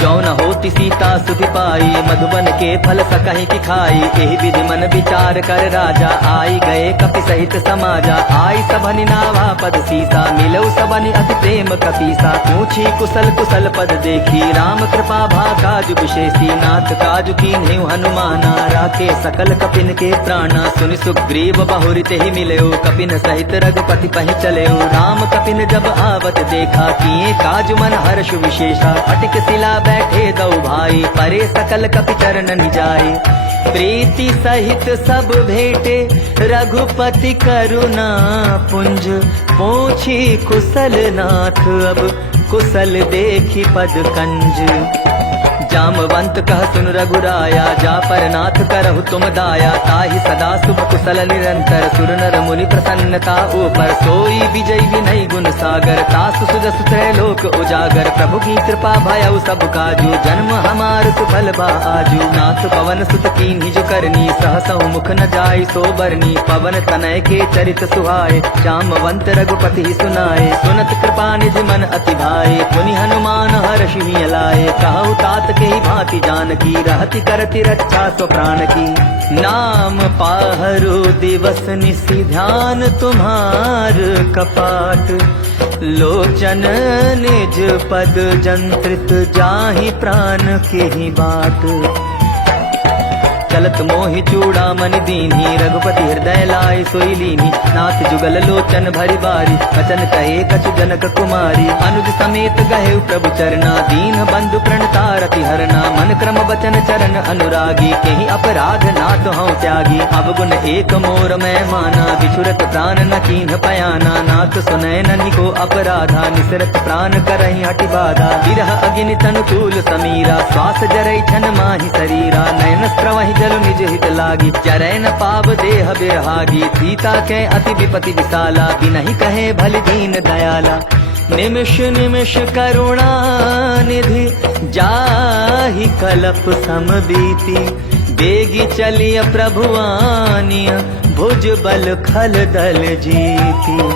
जौन होति सीता सुधि पाई, मधुबन के फल सकहि की खाई। एहि विधि मन विचार कर राजा, आई गए कपि सहित समाजा। आई सबनि नावा पद सीसा, मिलौ सबनि अति प्रेम कपीसा। पूछी कुशल कुशल पद देखी, राम कृपा भा काजु विशेषी। नाथ काजु कीन्हेउ हनुमाना, राखे सकल कपिन के प्राणा। सुनि सुग्रीव बहुरि तेहि मिलयो, कपिन सहित रघुपति पहि चलयो। राम कपिन जब आवत देखा, किए काजु मन हर्ष विशेषा। अटिक शिला बैठे दौ भाई, परे सकल कपि चरणनि जाए। प्रीति सहित सब भेटे, रघुपति करुणा पुंज। पूछी कुशल नाथ अब, कुशल देखी पद कंज। जामवंत कह सुन रघुराया, जा पर नाथ करहु तुम दाया। ताहि सदा शुभ कुशल निरंतर, सुर नर मुनि प्रसन्नता ऊपर। सोई विजय विनय गुण सागर, तासु सुजसु त्रैलोक उजागर। प्रभु की कृपा भयउ सब काजू, जन्म हमार सुफल बा आजू। नाथ पवन सुत कीन्हि जो करनी, सहसहु मुख न जाय सो बरनी। पवन तनय के चरित सुहाए, जामवंत रघुपति सुनाए। सुनत कृपा निधि मन अति भाए, पुनि हनुमान हर्षि लाए। कहु तात के ही भांति जानकी, रहति करति रक्षा सो प्राण की। नाम पाहरु दिवस निशि, ध्यान तुम्हार कपाट। लोचन निज पद जंत्रित, जाहि प्राण के ही बाट। चलत मोहि चूड़ामणि दीन्ही, रघुपति हृदय लाय सोई लीन्ही। नाथ जुगल लोचन भरि बारी, वचन कहे कछु जनक कुमारी। अनुज समेत गहे प्रभु चरना, दीन बंधु प्रणतारति हरना। मन क्रम वचन चरण अनुरागी, केहि अपराध नाथ हऊँ त्यागी। अवगुण एक मोर मैं माना, बिछुरत प्राण न कीन्ह पयाना। नाथ सुनय ननि को अपराधा, निसरत प्राण करहि हठि बाधा। विरह अग्नि तनु तूल समीरा, श्वास जरै छन माहि शरीरा। नयन स्रवहि जल निज हित लागी, चरै न पाव देह बिरहागी। सीता के अति विपति विशाला, बिनहि कहे भलि दीन दयाला। निमिष निमिष करुणा निधि, जाहि कलप सम बीती। बेगी चलिय प्रभु आनिय, भुज बल खल दल जीती।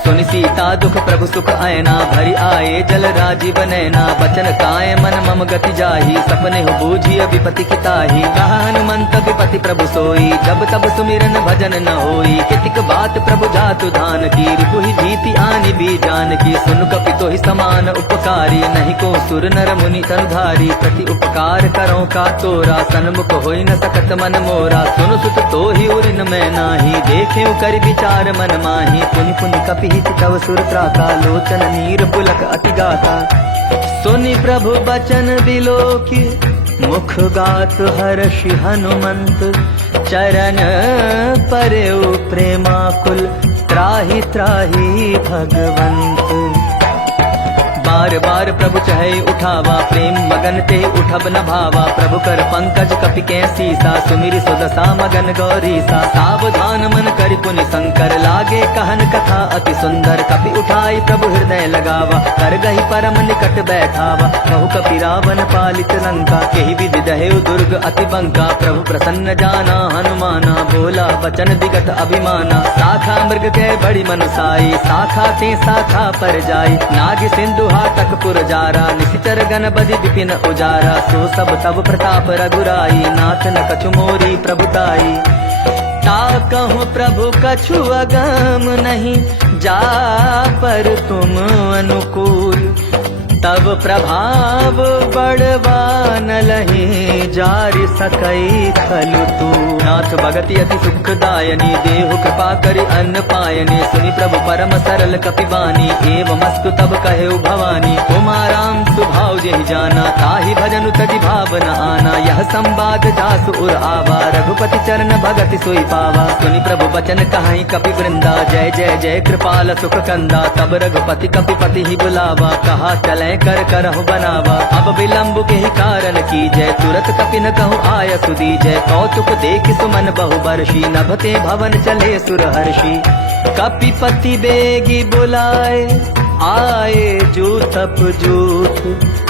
सुनि सीता दुख प्रभु सुख आयना, भरि आए जल राजीव नैना। बचन काय मन मम गति जाही, सपने हो बूझिय विपति की ताही। कहा हनुमंत विपति प्रभु सोई, जब तब सुमिरन भजन न होई। कितिक बात प्रभु जातु धान की, रिपुहि जीति आनि भी जान की। सुन कपि तोहि समान उपकारी, नहीं को सुर नर मुनि तनुधारी। प्रति उपकार करो का तोरा, सन्मुख होई न सकत मन मोरा। सुन सुत तोहि उरिन मैं नाही, देखे कर विचार मन माही। पुनि पुनि कपि तव सुर त्राता, लोचन नीर पुलक अति गाता। सुनि प्रभु बचन बिलोकी, मुख गात हर्षि हनुमंत। चरण परेउ प्रेमाकुल, त्राहि त्राहि भगवंत। बार बार प्रभु चहे उठावा, प्रेम मगन ते उठब न भावा। प्रभु कर पंकज कपि के सीसा, सुमिरि सुदशा मगन गौरीसा। सावधान मन करि पुनि शंकर, लागे कहन कथा अति सुंदर। कपि उठाई प्रभु हृदय लगावा, कर गहि परम निकट बैठावा। कहु कपि रावण पालित लंका, केहि विधि दहेउ दुर्ग अति बंका। प्रभु प्रसन्न जाना हनुमाना, बोला बचन विगत अभिमाना। शाखा मृग के बड़ी मनुसाई, शाखा ते शाखा पर जाई। नाग सिंधु तक पुरजारा, निशिचर गण बदि विपिन उजारा। सो सब तब प्रताप रघुराई, नाथ न कछु मोरी प्रभुताई। ताकहु प्रभु कछु अगम नहीं, जा पर तुम अनुकूल। तब प्रभाव बड़वान लही जारि सकई खलु तू। नाथ भगति अति सुखदायनी देहु कृपा करि अन्न पायनी। सुनि प्रभु परम सरल कपिबानी एवमस्तु तब कहेउ भवानी। उमा राम सुभाव जेहि जाना ताहि भजनु तजि भावन आना। यह संवाद जासु उर आवा रघुपति चरण भगति सोई पावा। सुनि प्रभु बचन कहाई कपि वृंदा जय जय जय कृपाल सुख कंदा। तब रघुपति कपिपति ही बुलावा कहा चले कर करहु बनावा। अब विलंब के ही कारण की जय तुरत कपि न कहु आय सुदी जय। कौतुक देख सुमन बहु बरसी नभते भवन चले सुर हर्षि। कपिपति बेगी बुलाए आए जूथप जूथ।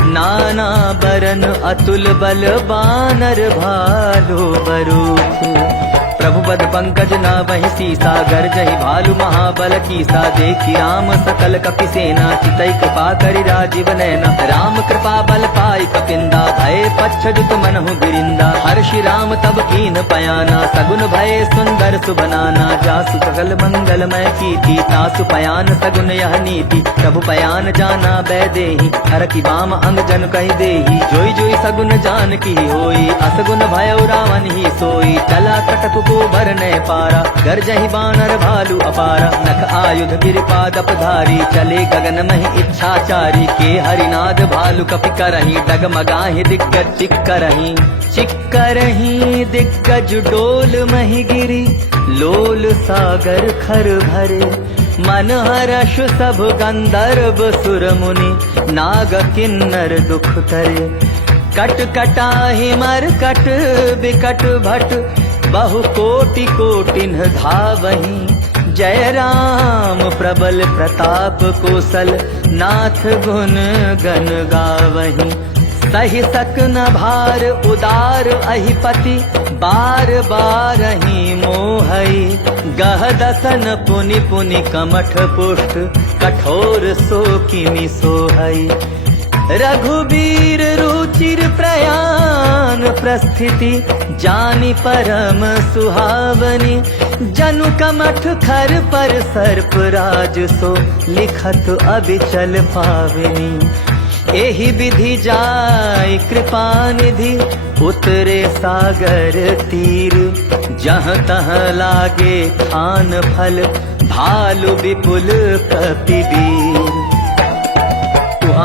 नाना बरन अतुल बल बानर भालु बरूथ। प्रभु बद पंकज नावहि सीसा गर्जहि भालु महाबल कीसा। देखि राम सकल कपि सेना चितई कृपा करि राजीव नैना। राम कृपा बल पाई कपिंदा भय पच्छजुत मनहु गिरिंदा। हर्षि राम तब कीन पयाना सगुन भय सुंदर सुबनाना। जासु सकल मंगलमय कीर्ति तासु पयान सगुन यह नीति। प्रभु पयान जाना बैदेहि हर की बाम अंग जन कहि देहि। जोई जोई सगुन जान की होई असगुन भय रावण ही सोई। चला कटक को भरने पारा गर्जहि बानर भालु अपारा। नख आयुध गिरिपादप धारी चले गगन महि इच्छाचारी। के हरिनाद भालु कपि करहि डगमगाहि दिग्गज चिक्करहि। चिक्करहि दिग्गज डोल महि गिरि लोल सागर खर भरे। मन हर्ष सब गंधर्व सुर मुनि नाग किन्नर दुख तरे। कट कटाहि मर कट बिकट भट बहु कोटि कोटिन धावहि। जय राम प्रबल प्रताप कौशल नाथ गुण गण गावहि। सहि सक न भार उदार अहिपति बार बार ही मोहई। गह दसन पुनि पुनि कमठ पुष्ट कठोर सो किमि सोहई। रघुबीर रुचिर प्रयान प्रस्थिति जानि परम सुहावनी। जनु कमठ खर पर सर्प राज सो लिखत अबिचल पावनी। एहि विधि जाय कृपा निधि उतरे सागर तीर। जहाँ तहाँ लागे खान फल भालु विपुल कपिवीर।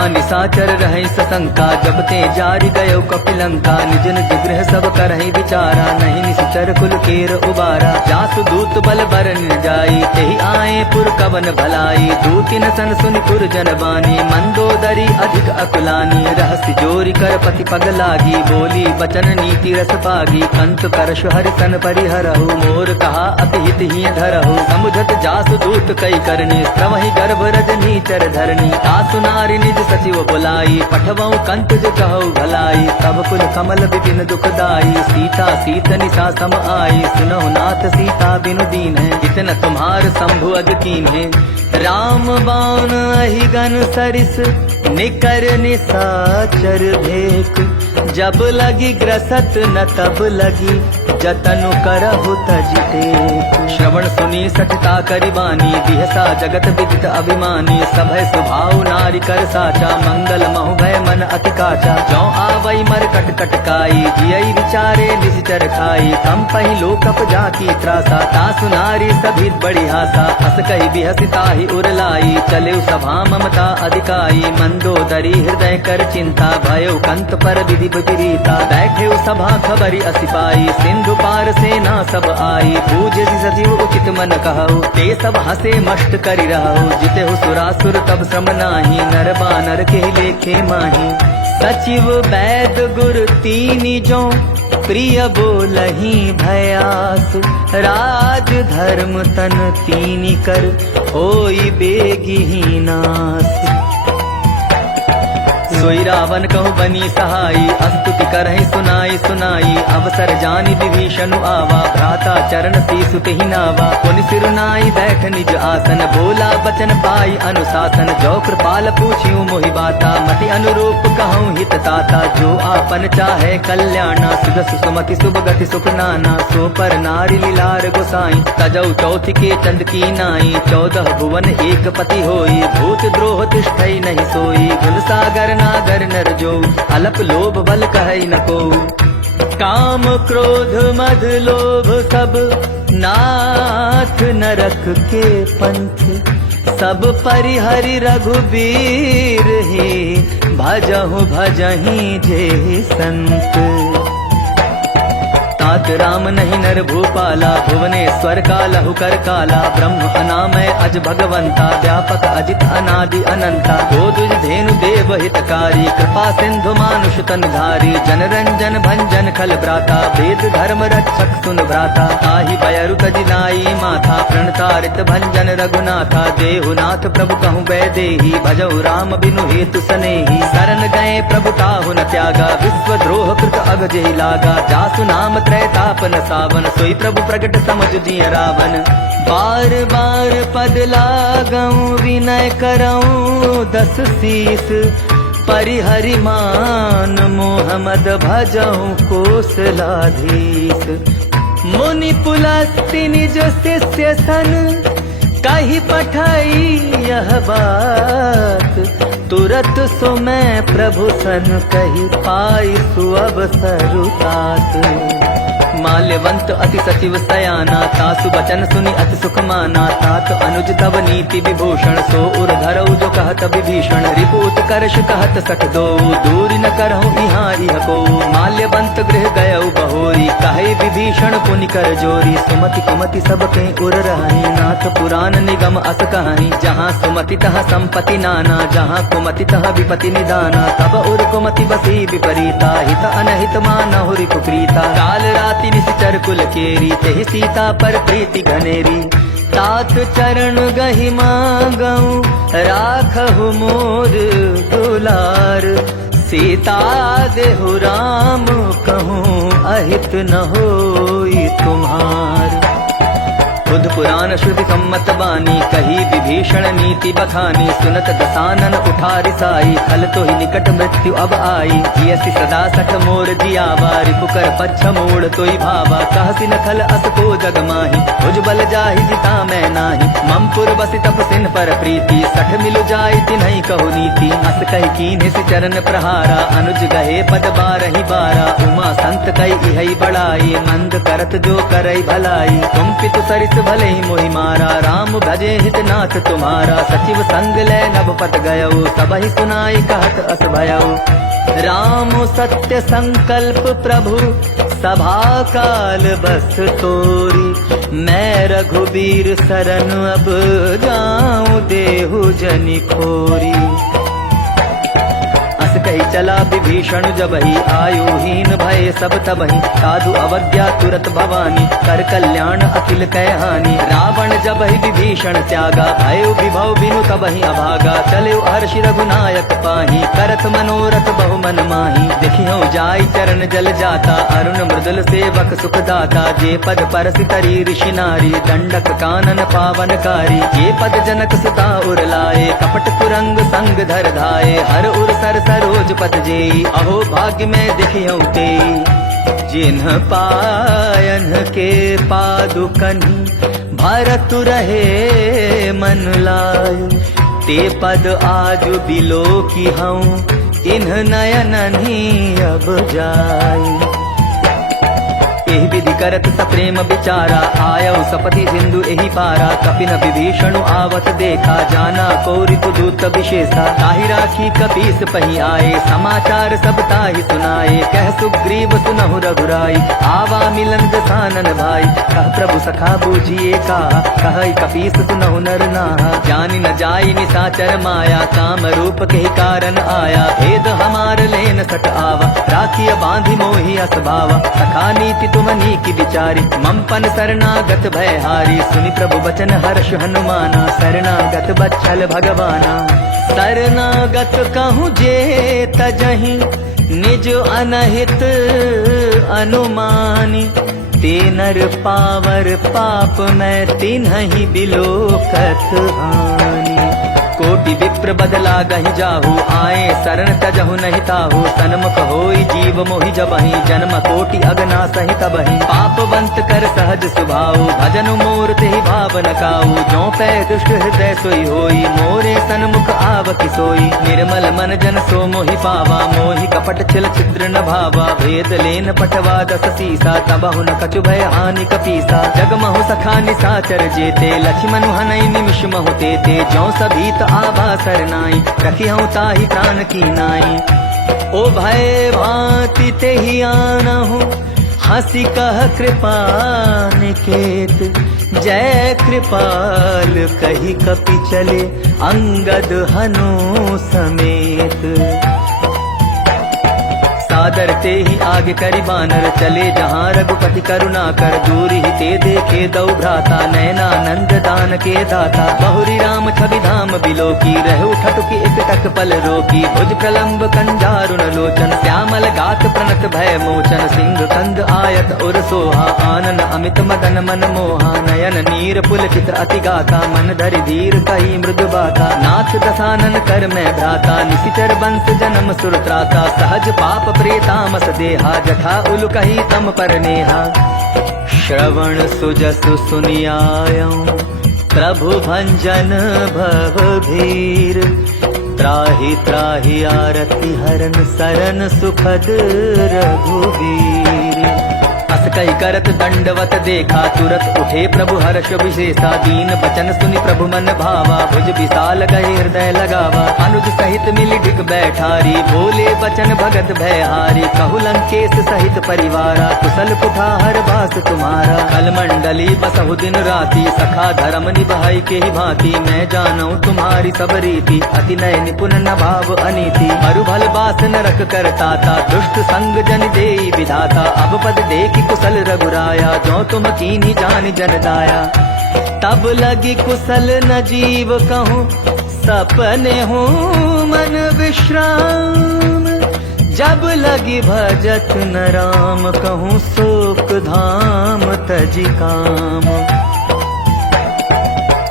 निशाचर रहे सशंका जब ते जारी गयो कपिलंका। निज निज गृह सब करहि विचारा नहीं निश्चर कुल केर उबारा। जासु दूत बल बरन जाई तेहि आए पुर कवन भलाई। दूतिन सन सुनि पुर जन बानी मंदोदरी अधिक अकुलानी। रहस्य जोरी कर पति पग लागी बोली बचन नीति रस पागी। कंत करश हरि सन परिहरहु मोर कहा अति हित ही धरहु। समुझत जासु दूत कई करनी प्रवहि गर्भ रजनी चर धरनी। तासु नारी निज सचिव बुलाई पठवऊ कंत जो कहऊ भलाई। तब कुल कमल विपिन दुखदाई सीता सीत निशा सम आई। सुनहु नाथ सीता बिनु दीन है जितन तुम्हार शंभु अग कीन है। राम बाण अहिगन सरिस निकर निशाचर भेक। जब लगी ग्रसत न तब लगी जतनु करहु तज टेक। श्रवण सुनी सठता करिबानी दिहसा जगत विदित अभिमानी। सभय स्वभाव नारी कर साचा मंगल महु भय मन अति काचा। जौ आवई मर कट कटकाई जियई विचारे निश्चर खाई। कम पही लोकप जाकी त्रासा तासु नारी सभी बड़ी हासा। हस कही बिहसिता ही उरलाई चले सभा ममता अधिकाई। मंदोदरी हृदय कर चिंता भयो कंत पर विधि विपरीता। बैठे सभा खबरी असिपाई सिंधु पार सेना सब आई। पूज्य सचिव उचित मन कहु ते सब हसे मष्ट करि रहु। जिते हो सुरासुर तब श्रम नाही नर बानर के लेखे माही। सचिव वैद गुर तीनि जो प्रिय बोलहि भयासु। राज धर्म तन तीनि कर होई बेगी नास। सोई रावण कहु बनी सहाई अस्तुति करहि सुनाई सुनाई। अवसर जानि विभीषण आवा भ्राता चरण सीसु तेहि नावा। पुनि सिरुनाई बैठ निज आसन बोला बचन पाई अनुशासन। जो कृपाल पूछियो मोहि बाता मति अनुरूप कहूँ हित ताता। जो आपन चाहे कल्याणा सुजस सुमति शुभ गति सुख नाना। सो पर नारी लीलार गोसाई तजौ चौथि के चंद की नाई। 14 भुवन एक पति होई भूत द्रोह तिष्ठई नहीं सोई। गुण सागर ना सागर नर जो, अलप लोभ बल कहै न को। काम क्रोध मद लोभ सब नाथ नरक के पंथ, सब परिहरि रघुबीर ही, भजहु भजहि जे संत। तात राम नहीं नर भूपाला, भुवनेश्वर का लहु कर काला। ब्रह्म अनामय अज भगवंता, व्यापक अजित अनादि अनंता। गोदुज धेनु देव हितकारी, कृपा सिंधु मानुष तन धारी। जनरंजन भंजन खल भ्राता, वेद धर्म रक्षक सुन भ्राता। ताहि बयरु तजिलाई माथा, प्रणतारित भंजन रघुनाथा। देहुनाथ प्रभु कहूँ वैदेही, भजऊ राम बिनु हेतु सनेही। शरण गए प्रभु ताहु न त्यागा, विश्व द्रोह कृत अग जेहि लागा। जासु नाम तापन सावन, सोई प्रभु प्रगट समझ जिय रावण। बार बार पद लागऊं, विनय करऊं दस शीस। परिहरि मान मोहम्मद, भजऊं कोसलाधीश। मुनि पुलस्ति निज शिष्य सन, कही पठाई यह बात। तुरत सो मैं प्रभु सन, कही पाई सुअवसरु तात। माल्यवंत अति सचिव सयाना, तासु बचन सुनि अति सुख माना। तात अनुज तव नीति विभूषण, सो उर धरऊ जो कहत विभीषण। रिपुत करश कहत सठ दो, दूर न करहु इहाँ इह को। माल्यवंत गृह गयऊ बहोरी, कहे विभीषण पुनि कर जोरी। सुमति कुमति सब के उर रहनी, नाथ पुराण निगम अस कहानी। जहाँ सुमति तहाँ संपत्ति नाना, जहाँ कुमति तहाँ विपति निदाना। तब उर कुमति बसी विपरीता, हित अनहित मानहु रिपु प्रीता। काल राति निशिचर कुल केरी, तेहि सीता पर प्रीति घनेरी। तात चरण गहि मांगऊं, राखहु मोर दुलार। सीता देहु राम कहूँ, अहित न होई तुम्हार। बुध पुराण श्रुति सम्मत बानी, कही विभीषण नीति बखानी। सुनत दसानन उठारि साई, खल तो ही निकट मृत्यु अब आई। जियसि सदा सठ मोर जियावा, रिपुकर पच्छ मोड़ तोई भावा। कहसि न खल अस को जग माही, भुज बल जाहि जिता मैं नाही। ममपुर बसि तप सिन पर प्रीति, सठ मिलु जाई तिन्हई कहु नीति। अस कहि कीन्हि सि चरण प्रहारा, अनुज गहे पद बारहि बारा। उमा संत कई इहई बड़ाई, मंद करत जो करई भलाई। तुम पितु सरिस भले ही मोहि मारा, राम भजे हित नाथ तुम्हारा। सचिव संग ले नभ पत गयऊ, सबहि सुनाई कहत अस भयऊ। राम सत्य संकल्प प्रभु, सभा काल बस तोरी। मैं रघुबीर शरण अब जाऊं, देहु जनि खोरी। कही चला विभीषण जबहि, आयुहीन भय सब तबहि। साधु अवज्ञा तुरत भवानी, कर कल्याण अखिल कै हानि। रावण जबहि विभीषण त्यागा, भयो विभव बिनु तबहि अभागा। चले हर्षि रघुनायक पाही, करत मनोरथ बहु मन माही। देखियो जाई चरण जल जाता, अरुण मृदुल सेवक सुख दाता। जे पद परसि तरी ऋषि नारी, दंडक कानन पावनकारी। जे पद जनक सुता उर लाए, कपट कुरंग संग धर धाये। हर उर सर सरोज पद जेई, अहो भाग्य में देखियो ते। जिन्ह पायन के पादुकन, भरत रहे मन लाय। ते पद आज बिलो की हूँ, इन्ह नयन ही अब जाय। एहि विधि करत सप्रेम विचारा, आयऊ सपति सिंधु एहि पारा। कपिन विभीषण आवत देखा, जाना को रिपुदूत विशेषा। ताहि राखी कपीस पही आए, समाचार सब ताहि सुनाए। कह सुग्रीव सुनहु रघुराई, आवा मिलन दसानन भाई। कह प्रभु सखा बूझिए कहा, कह कपीस सुनहु नर नाहा। जानि न जाई निशाचर माया, काम रूप के कारण आया। भेद हमार लेन सट आवा, राखिय बांधि मोहि असभावा। सखा नीति तुमनी की विचारी, ममपन शरणागत भयहारी। सुनि प्रभु बचन हर्ष हनुमाना, शरणागत बच्छल भगवाना। शरणागत कहूँ जे तजहि, निज अनहित अनुमानी। ते नर पावर पाप मैं तिन्हि बिलोकत हानि। कोट कोटि विप्र बदला गहि जाहु, आए शरण तजहु नहीं ताहु। सन्मुख होई जीव मोहि जबहि, जन्म कोटि अगना सहि तबहि। पापवंत कर सहज सुभाऊ, भजन मोर तेहि भाव न काऊ। जो पै दुष्ट हृदय सोई होई, मोरे सन्मुख आवति सोई। निर्मल मन जन सो मोहि पावा, मोहि कपट छल छिद्र न भावा। भेद लेन पटवा दस सीसा, तबहु न कछु भय हानि कपीसा। जगमहु सखा निसाचर जेते, लक्ष्मण हनई निमिष महु तेते। ज्यों सभीत आभा सरनाई, रखिहउँ ताहि प्राण की नाई। ओ भय भांति तेहि आनहु, हंसी कह कृपा निकेत। जय कृपाल कही कपि चले, अंगद हनु समेत। सादर ते ही आगे करि बानर, चले जहाँ रघुपति करुणा कर। दूरी ही ते देखे दौ भ्राता, नयनानंद दान के दाता। बहुरी राम छवि धाम बिलोकी, रहु ठटुकी एक टक पल रोकी। भुज प्रलंब कंजारुण लोचन, श्यामल गात प्रणत भय मोचन। सिंह कंद आयत उर सोहा, आनन अमित मदन मन मोहा। नयन नीर पुलकित अति गाता, मन धरि धीर कही मृदु बाता। नाथ दसानन कर मैं भ्राता, निशिचर वंश जन्म सुर त्राता। सहज पाप प्रेतामस देहा, जथा उलु कही तम पर नेहा। श्रवण सुजसु सुनियायऊं, प्रभु भंजन भव भीर। त्राहि त्राहि आरति हरन, सरन सुखद रघुवीर। अस कही करत दंडवत देखा, तुरत उठे प्रभु हर्ष विशेषा। दीन बचन सुनि प्रभु मन भावा, भुज विशाल गए हृदय लगावा। अनुज सहित मिली ढिक बैठारी, बोले बचन भगत भयहारी। कहु लंकेश सहित परिवारा, कुशल कुठार बास तुम्हारा। कल मंडली बसहु दिन राति, सखा धर्म निभाई के ही भांति। मैं जानऊ तुम्हारी सब रीति, अति नय निपुण न भाव अनीति। मरु भल बास नरक करताता, दुष्ट संग जन देई विधाता। अब पद देखि कुशल रघुराया, जो तुम कीन्ही जानि जन दाया। तब लगी कुशल न जीव कहूँ, सपने हूँ मन विश्राम। जब लगी भजत न राम कहूँ, शोक धाम तजि काम।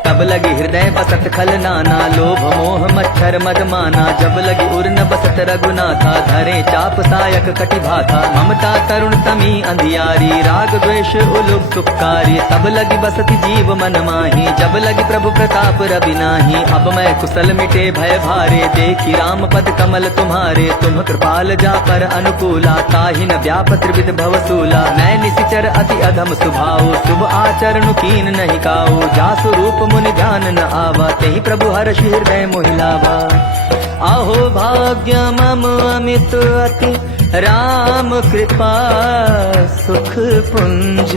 तब लगी हृदय बसत खल नाना, लोभ मोह मच्छर मद माना। जब लगी उर न बसत रघुनाथा, धरे चाप सायक कटि भाथा। ममता तरुण तमी अंधियारी, राग द्वेष उलुक सुखकारी। तब लगी बसति जीव मन माही, जब लगी प्रभु प्रताप रवि नाही। अब मैं कुशल मिटे भय भारे, देखी राम पद कमल तुम्हारे। तुम कृपाल जा पर अनुकूला, ताहि न व्याप त्रिविध भवसूला। मैं निशिचर अति अधम सुभाऊ, शुभ आचरण कीन नहीं काऊ। जासु रूप मुनि ध्यान न आवा, तेहि प्रभु हर्षि हृदय मोहि लावा। आहो भाग्य मम अमित अति, राम कृपा सुख पुंज।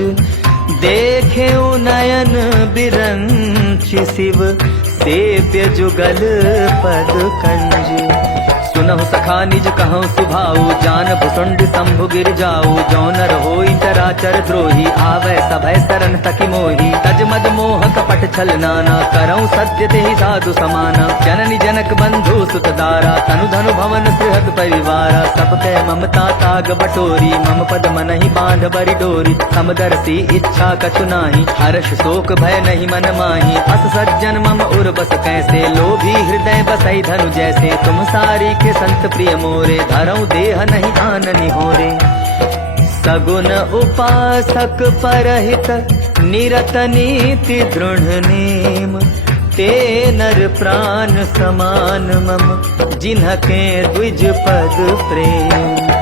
देखे नयन बिरंचि, शिव सेव्य जुगल पद कंज। सुनहु सखा निज कहूँ सुभाऊ, जान भुसुंड शंभु गिर जाऊ। जो नर होई चराचर द्रोही, आवे सभय सरन तकि मोही। तज मद मोह कपट छल नाना, करऊँ सत्य तेहि साधु समाना। जननी जनक बंधु सुत दारा, तनु धनु भवन सुहृद परिवारा। सब कह ममता ताग बटोरी, मम पद मनहि बांध बरि डोरी। समदर्शी इच्छा कछु नाही, हर्ष शोक भय नहीं मन माही। अस सज्जन मम उर बस कैसे, लोभी हृदय बसई धनु जैसे। तुम सारी के संत प्रिय मोरे, धरऊँ देह नहीं आननि होरे। सगुन उपासक परहित, निरत नीति दृढ़ नेम। ते नर प्राण समान मम, जिन्हके द्विज पद प्रेम।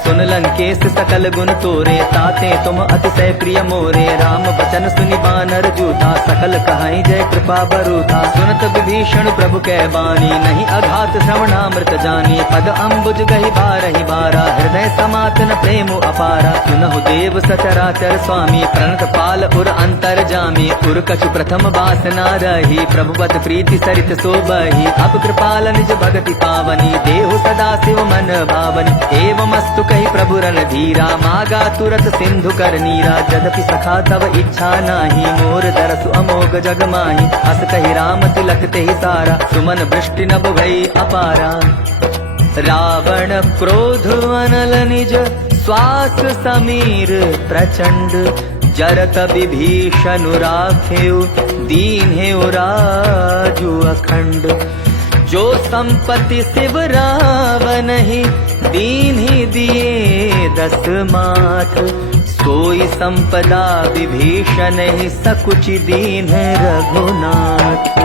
सुन लंकेश सकल गुण तोरे, ताते तुम अतिशय प्रिय मोरे। राम बचन सुनि बानर जूथा, सकल कहाई जय कृपा बरूथा। सुनत विभीषण प्रभु कै बानी, नहीं अघात श्रवणामृत जानी। पद अम्बुज गहि बारहि बारा, हृदय समात न प्रेम अपारा। सुनहु देव सचराचर स्वामी, प्रणत पाल उर अंतर जामी। उर कछु प्रथम बास न रही, प्रभुपत प्रीति सरित सोबही। अब कृपाल निज भगति पावनी, देहु सदा शिव मन भावनी। एवं अस्तु कही प्रभु रणधीरा, मागा तुरत सिंधु कर नीरा। यद्यपि सखा तव इच्छा नाही, मोर दरसु अमोघ जग माही। अस कही राम तिलक तेहि सारा, सुमन वृष्टि नभ भई अपारा। रावण क्रोध अनल निज, श्वास समीर प्रचंड। जरत विभीषण राखेउ, दीन्हेउ राजु अखंड। जो संपत्ति शिव रावण ही दीन ही दिए 10 माथ, सोई संपदा विभीषण ही सकुचि दीन रघुनाथ।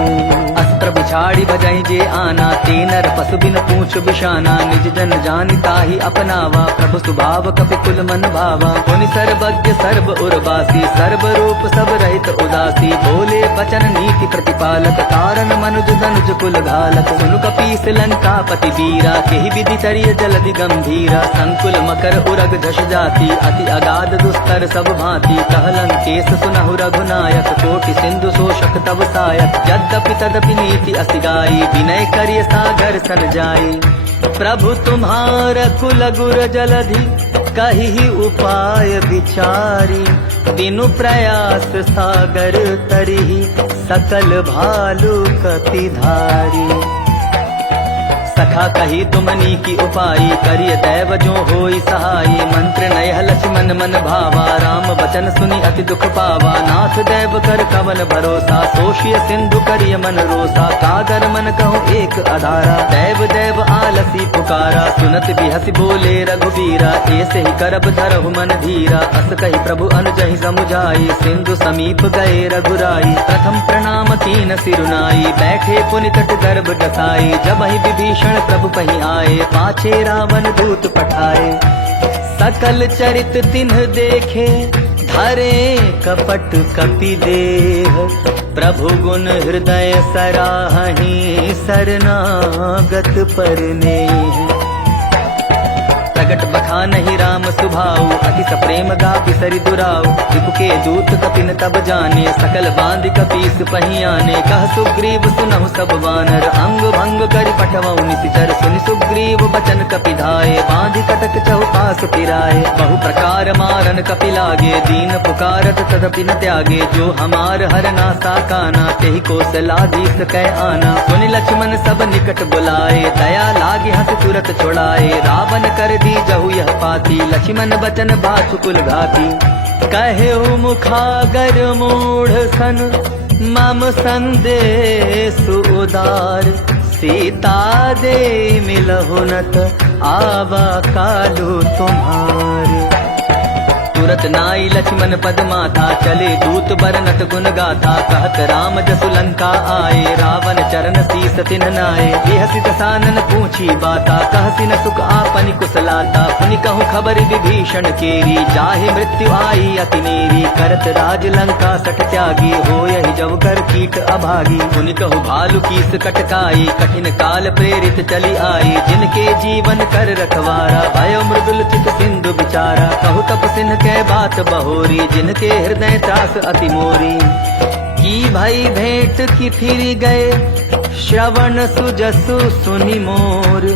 अस्त्र बिछाड़ी बजहि जे आना, ते नर पशु बिन पूछ बिशाना। निज जन जानिता ही अपनावा, प्रभु स्वभाव कपि कुल मन भावा। मुनि सर्वज्ञ सर्व उर्वासी, सर्व रूप सब रहित उदासी। बोले बचन नीति प्रतिपालक, कारण मनुज धनुज कुल घालक। सुनु कपीस लंकापति वीरा, केहि विधि तरिय जलधि गंभीरा। संकुल मकर उरग झष जाति, अति अगाध दुस्तर सब भांति। कहलन केस सुनहु रघुनायक, कोटि सिंधु शोषक तब सायक। यद्यपि तदपि नीति असि गाई, विनय करिय सागर सन जाई। प्रभु तुम्हार कुल गुर जलधि, कहि उपाय विचारी। बिनु प्रयास सागर तरिहि, सकल भालु कपि धारी। सखा कही तुमनी की उपाई, करिय दैव जो होई सहाई। मंत्र नयह लक्ष्मण मन भावा, राम वचन सुनि अति दुख पावा। नाथ दैव कर कवन भरोसा, सोषिय सिंधु करिय मन रोसा। कागर मन कहूँ एक अधारा, दैव दैव आलसी पुकारा। सुनत बिहसि बोले रघुबीरा, ऐसे ही करब धरहु मन धीरा। अस कही प्रभु अनुजहि समुझाई, सिंधु समीप गए रघुराई। प्रथम प्रणाम कीन सिरुनाई, बैठे पुनि तट गर्भ डसाई। जब ही विभीषण प्रभु पही आए, पाछे रावण दूत पठाए। सकल चरित तिन्ह देखे, धरे कपट कपि देह। प्रभु गुण हृदय सराहि, शरणागत परनेह। प्रगट बखानहि राम सुभाऊ, अति सप्रेम गापि सरि दुराऊ। रिपु के दूत कपिन तब जाने, सकल बांधि कपीस पही आने। कह सुग्रीव सुनहु सब वानर, अंग भंग करि पठवऊ निशिचर। सुनि सुग्रीव बचन कपि धाये, बांधि कटक चहुपास फिराए। बहु प्रकार मारन कपि लागे, दीन पुकारत तदपि न त्यागे। जो हमार हरना साकाना, तेहि कौशलाधीश कै आना। सुनि लक्ष्मण सब निकट बुलाए, दया लागे हंस तुरत छुड़ाए। रावण कर दी जहु यह पाती, लक्ष्मण बचन बात कुल घाती। कहेउ मुखागर मूढ़ सन, मम संदेश उदार। सीता दे मिलहु नत, आवा कालू तुम्हार। तुरत नाई लक्ष्मण पद माथा, चले दूत बरनत गुण गाथा। कहत राम जसु लंका आए, रावण चरण सीस तिन्ह नाए। बिहसि दसानन पूछी बाता, कहसि न सुख आपनि कुशलाता। पुनि कहूँ खबर विभीषण केरी, जाहि मृत्यु आई अति नेरी। करत राज लंका सठ त्यागी, होयहि जब कर कीट अभागी। पुनि कहूँ भालु कीस कटकाई, कठिन काल प्रेरित चली आई। जिनके जीवन कर रखवारा, भयो मृदुल चित सिंधु बिचारा। कहु तप सिन्ह के बात बहोरी, जिनके हृदय त्रास अति मोरी। की भई भेंट की फिर गए, श्रवण सुजसु सुनि मोर।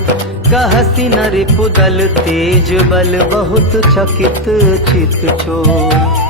कहसि न रिपुदल तेज बल, बहुत चकित चित चोर।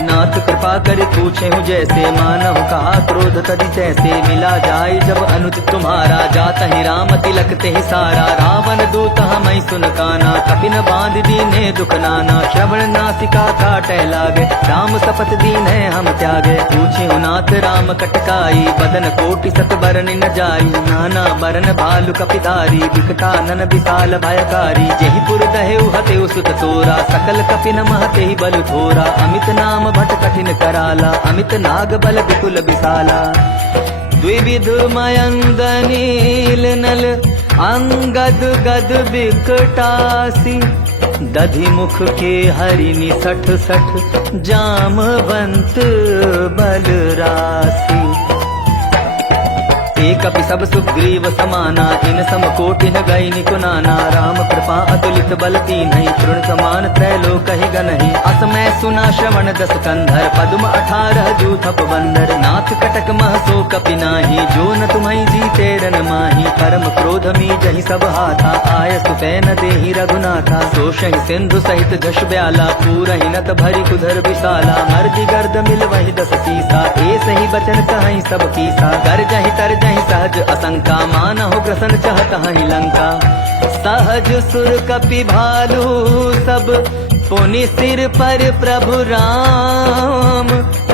नाथ कृपा कर पूछे हूँ जैसे, मानहु कहा क्रोध तदि तैसे। मिला जाय जब अनुज तुम्हारा, जात ही राम तिलक ते ही सारा। रावण दूत हमई सुन काना, कपिन बांध दीने दुख नाना। श्रवण नासिका काटै लागे, राम सपथ दीने हम त्यागे। पूछे हूँ नाथ राम कटकाई, बदन कोटि सत बरन न जाई। नाना बरन भालु कपिधारी, विकटानन विशाल भयकारी। जेहि पुर दहेउ हतेउ सुत तोरा, सकल कपिन महते ही बल थोरा। अमित नाम भट कठिन कराला, अमित नाग बल विपुल विशाला। द्विविध मयंद नील नल, अंगद गद विकटासी। दधि मुख के हरिनि सठ सठ, जामवंत बल राशि। एक कपि सब सुग्रीव समाना, इन सम कोटि न गई निकुनाना। राम कृपा अतुलित बल तीन्हि, तृण समान त्रैलोक ही गनहि। असमय सुना श्रवण दस कंधर, पद्म 18 जूथप बंदर। नाथ कटक महसो कपि नाही, जो न तुम्हि जीते रन माही। परम क्रोध मी जहि सब हाथा, आय सुपै न देहि रघुनाथा। सोषहि सिंधु सहित झष ब्याला, पूरहि नत भरि कुधर विशाला। मर्दि गर्द मिल वहि 10 सीसा, ऐसे ही बचन कहहि सब कीसा। गर्जहि तरजहि सहज असंका, मानहु ग्रसन चहत हहि लंका। सहज सुर कपि भालू सब, पुनि सिर पर प्रभु राम,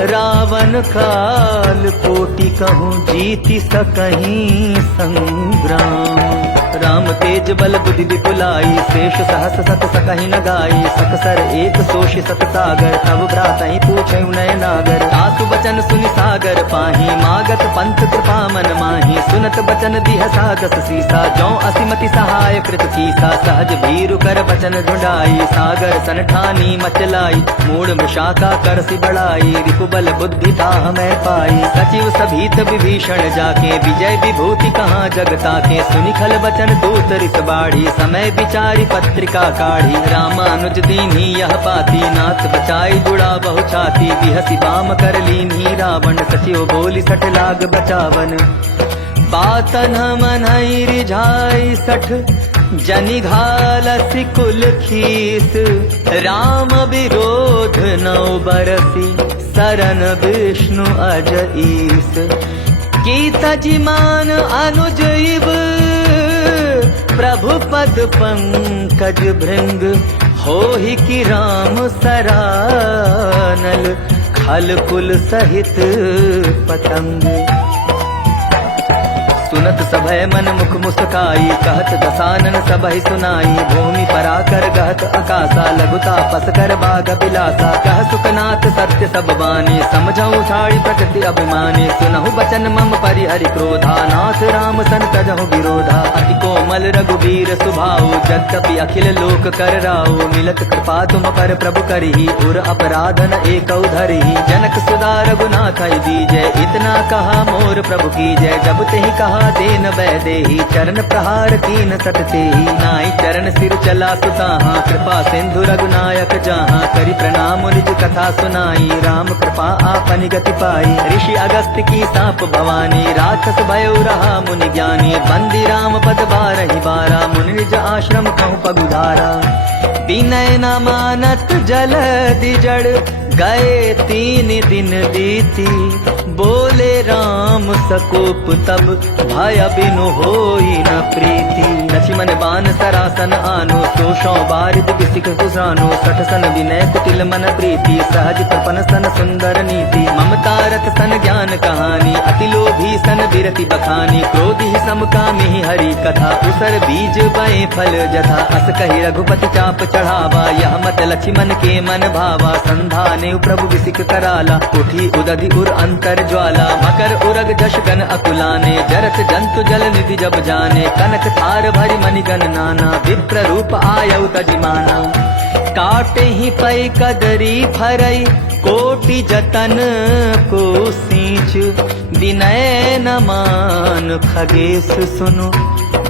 रावण काल कोटि कहूँ जीति सकहीं संग्राम। राम तेज बल बुद्धि विपुलाई, शेष सहस सत सकहि न गाई। सकसर एक सोषि सत सागर, तब भ्रातहि पूछऊ नय नागर। तासु बचन सुनि सागर पाही, मागत पंथ कृपा मन माही। सुनत बचन दिह सादस सीसा, जौ असिमति सहाय कृत कीसा। सहज भीरु कर बचन ढूंढाई, सागर सन ठानी मचलाई। मूढ़ मुशाका कर सी बढ़ाई, रिपुबल बुद्धि ताह मैं पाई। सचिव सभीत विभीषण जाके, विजय विभूति कहाँ जगता के। सुनि खल बचन दूत रिस बाढ़ी, समय विचारी पत्रिका काढ़ी। रामानुज दीन्ही यह पाती, नाथ बचाई जुड़ा बहु छाती। बिहसी बाम कर लीन्ही रावण, सचिव बोली सठ लाग बचावन। बातन मनहि रिझाई सठ, जनि घालसि कुल खीस। राम विरोध नौ बरसी, सरन विष्णु अज ईस। कीत जिमान अनुज इब, प्रभु पद पंकज भृंग। होहि कि राम सरानल, खल कुल सहित पतंग। सुनत सभय मन मुख मुस्काई, कहत दसानन सबहि सुनाई। भूमि पराकर गहत अकासा, लघुता पस कर बाग बिलासा। कह सुखनाथ सत्य सब बानी, समझऊ छाड़ी प्रकृति अभिमानी। सुनहु बचन मम परिहरि क्रोधा, नाथ राम सन तजहु विरोधा। अति कोमल रघुबीर सुभाऊ, यद्यपि अखिल लोक कर राऊ। मिलत कृपा तुम पर प्रभु करही, उर अपराधन एकौ धरही। जनक सुधा रघुनाथ दीजय, इतना कहा मोर प्रभु की जय। जब तेहि कहा देन वैदेही, चरण प्रहार कीन सटते ही। नाई चरण सिर चला सुताहा, कृपा सिंधु रघुनायक जहाँ। करि प्रणाम निज कथा सुनाई, राम कृपा आपनि गति पाई। ऋषि अगस्त्य की साप भवानी, राक्षस भयो रहा मुनि ज्ञानी। बंदी राम पद बारहि बारा, मुनि निज आश्रम कहूँ पगुधारा। विनय न मानत जलधि जड़, गए 3 दिन बीती। बोले राम सकोप तब, भय बिनु होई न प्रीति। लक्ष्मण बान सरासन आनो, सोषौ बारिद बिसिक सुसानो। सठ सन विनय कुटिल मन प्रीति, सहज तपन सन सुंदर नीति। ममता रथ सन ज्ञान कहानी, अति लोभी सन बिरति बखानी। क्रोधि समकामि हरि कथा, उसर बीज बए फल जथा। अस कहि रघुपति चाप चढ़ावा, यह मत लक्ष्मण के मन भावा। संधाने प्रभु बिसिक कराला, उठी उदधि उर अंतर ज्वाला। मकर उरग जश गन अकुलाने, जरत जंतु जल निधि जब जाने। कनक थार भरि मणिगन नाना, विप्र रूप आयउ तजिमाना। काटे ही पै कदरी फरई, कोटि जतन को सींच। विनय न मान खगेश सुनु,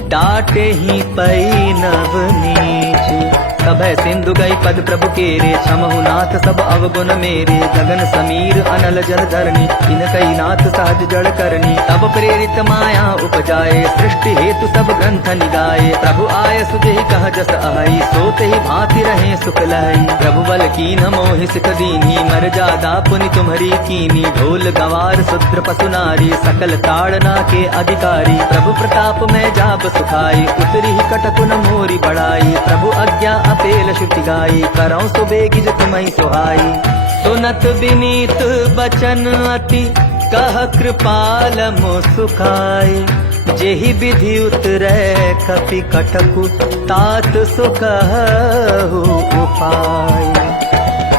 डाटे ही पै नव नीच। सभय सिंधु गई पद प्रभु केरे, क्षमहु नाथ सब अवगुण मेरे। गगन समीर अनल जल धरणी, इनकई नाथ सहज जड़ करनी। तब प्रेरित माया उपजाए, सृष्टि हेतु सब ग्रंथ निगाए। प्रभु आय सुजेहि कह जस आई, सोते ही भांति रहे सुख लाई। प्रभु बल कीन मोहि सिख दीन्ही, मर जादा पुनि तुम्हरी कीनी। ढोल गवार शूद्र पशु नारी, सकल ताड़ना के अधिकारी। प्रभु प्रताप में जाब सुखाई, उतरी ही कटकुन मोरी बढ़ाई। प्रभु आज्ञा पेल श्रुति गाई, करौं सुबेगी जो तुम्हि सुहाई। सुनत विनीत बचन अति, कह कृपाल मुसुखाई। जेहि विधि उतरै कपि कटकु, तात सुकहु उपाय।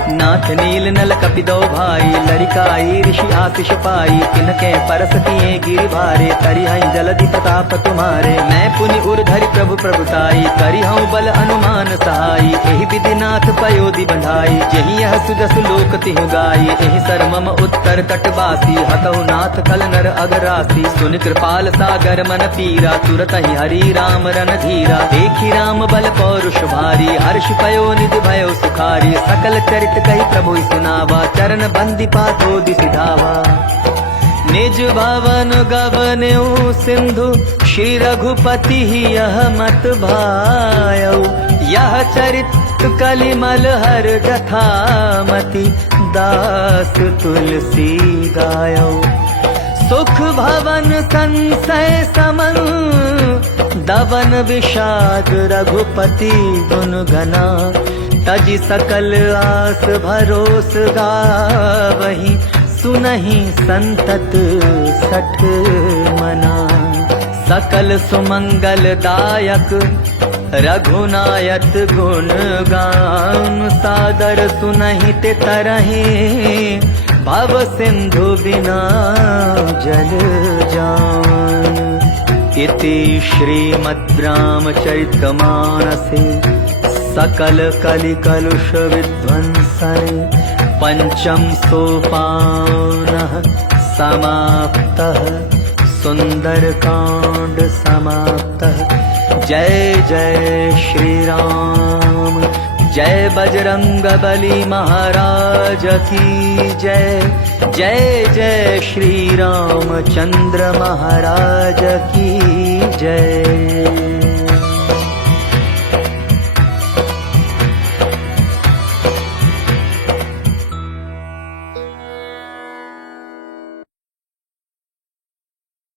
नाथ नील नल कपि दो भाई, लरिकाई ऋषि आशीष पाई। तिनके परस किए गिरि भारे, तरिहै जलधि प्रताप तुम्हारे। मैं पुनि उर धरि प्रभु प्रभुताई, करिहौं बल अनुमान सहाई। एहि विधि नाथ पयोधि बंधाई, जेहि यह सुजसु लोक तिहु गाई। एहि सर मम उत्तर तटवासी, हतहु नाथ कल नर अगरासी। सुनि कृपाल सागर मन पीरा, तुरत ही हरि राम रन धीरा। देखी राम बल पौरुष भारी, हर्ष पयो निधि भयो सुखारी। सकल चरित कही प्रभु सुनावा, चरण बंदी पाथो दिसि धावा। निज भवन गवन्यु सिंधु, श्री रघुपति यह मत भायौ। यह चरित कलिमल हर जथामति, दास तुलसी गायौ। सुख भवन संशय समन, दवन विषाद रघुपति गुण गना। तजी सकल आस भरोस गावही, सुनहि संतत सठ मना। सकल सुमंगल दायक रघुनायक गुण गान, सादर सुनहि ते तरहि भव सिंधु बिना जल जान। इति श्रीमद् रामचरितमानसे सकल कलि कलुष विध्वंसने पंचम सोपानः समाप्तः, सुंदरकांड समाप्तः। जय जय श्री राम, जय बजरंगबली महाराज की जय। जय जय श्री रामचंद्र महाराज की जय।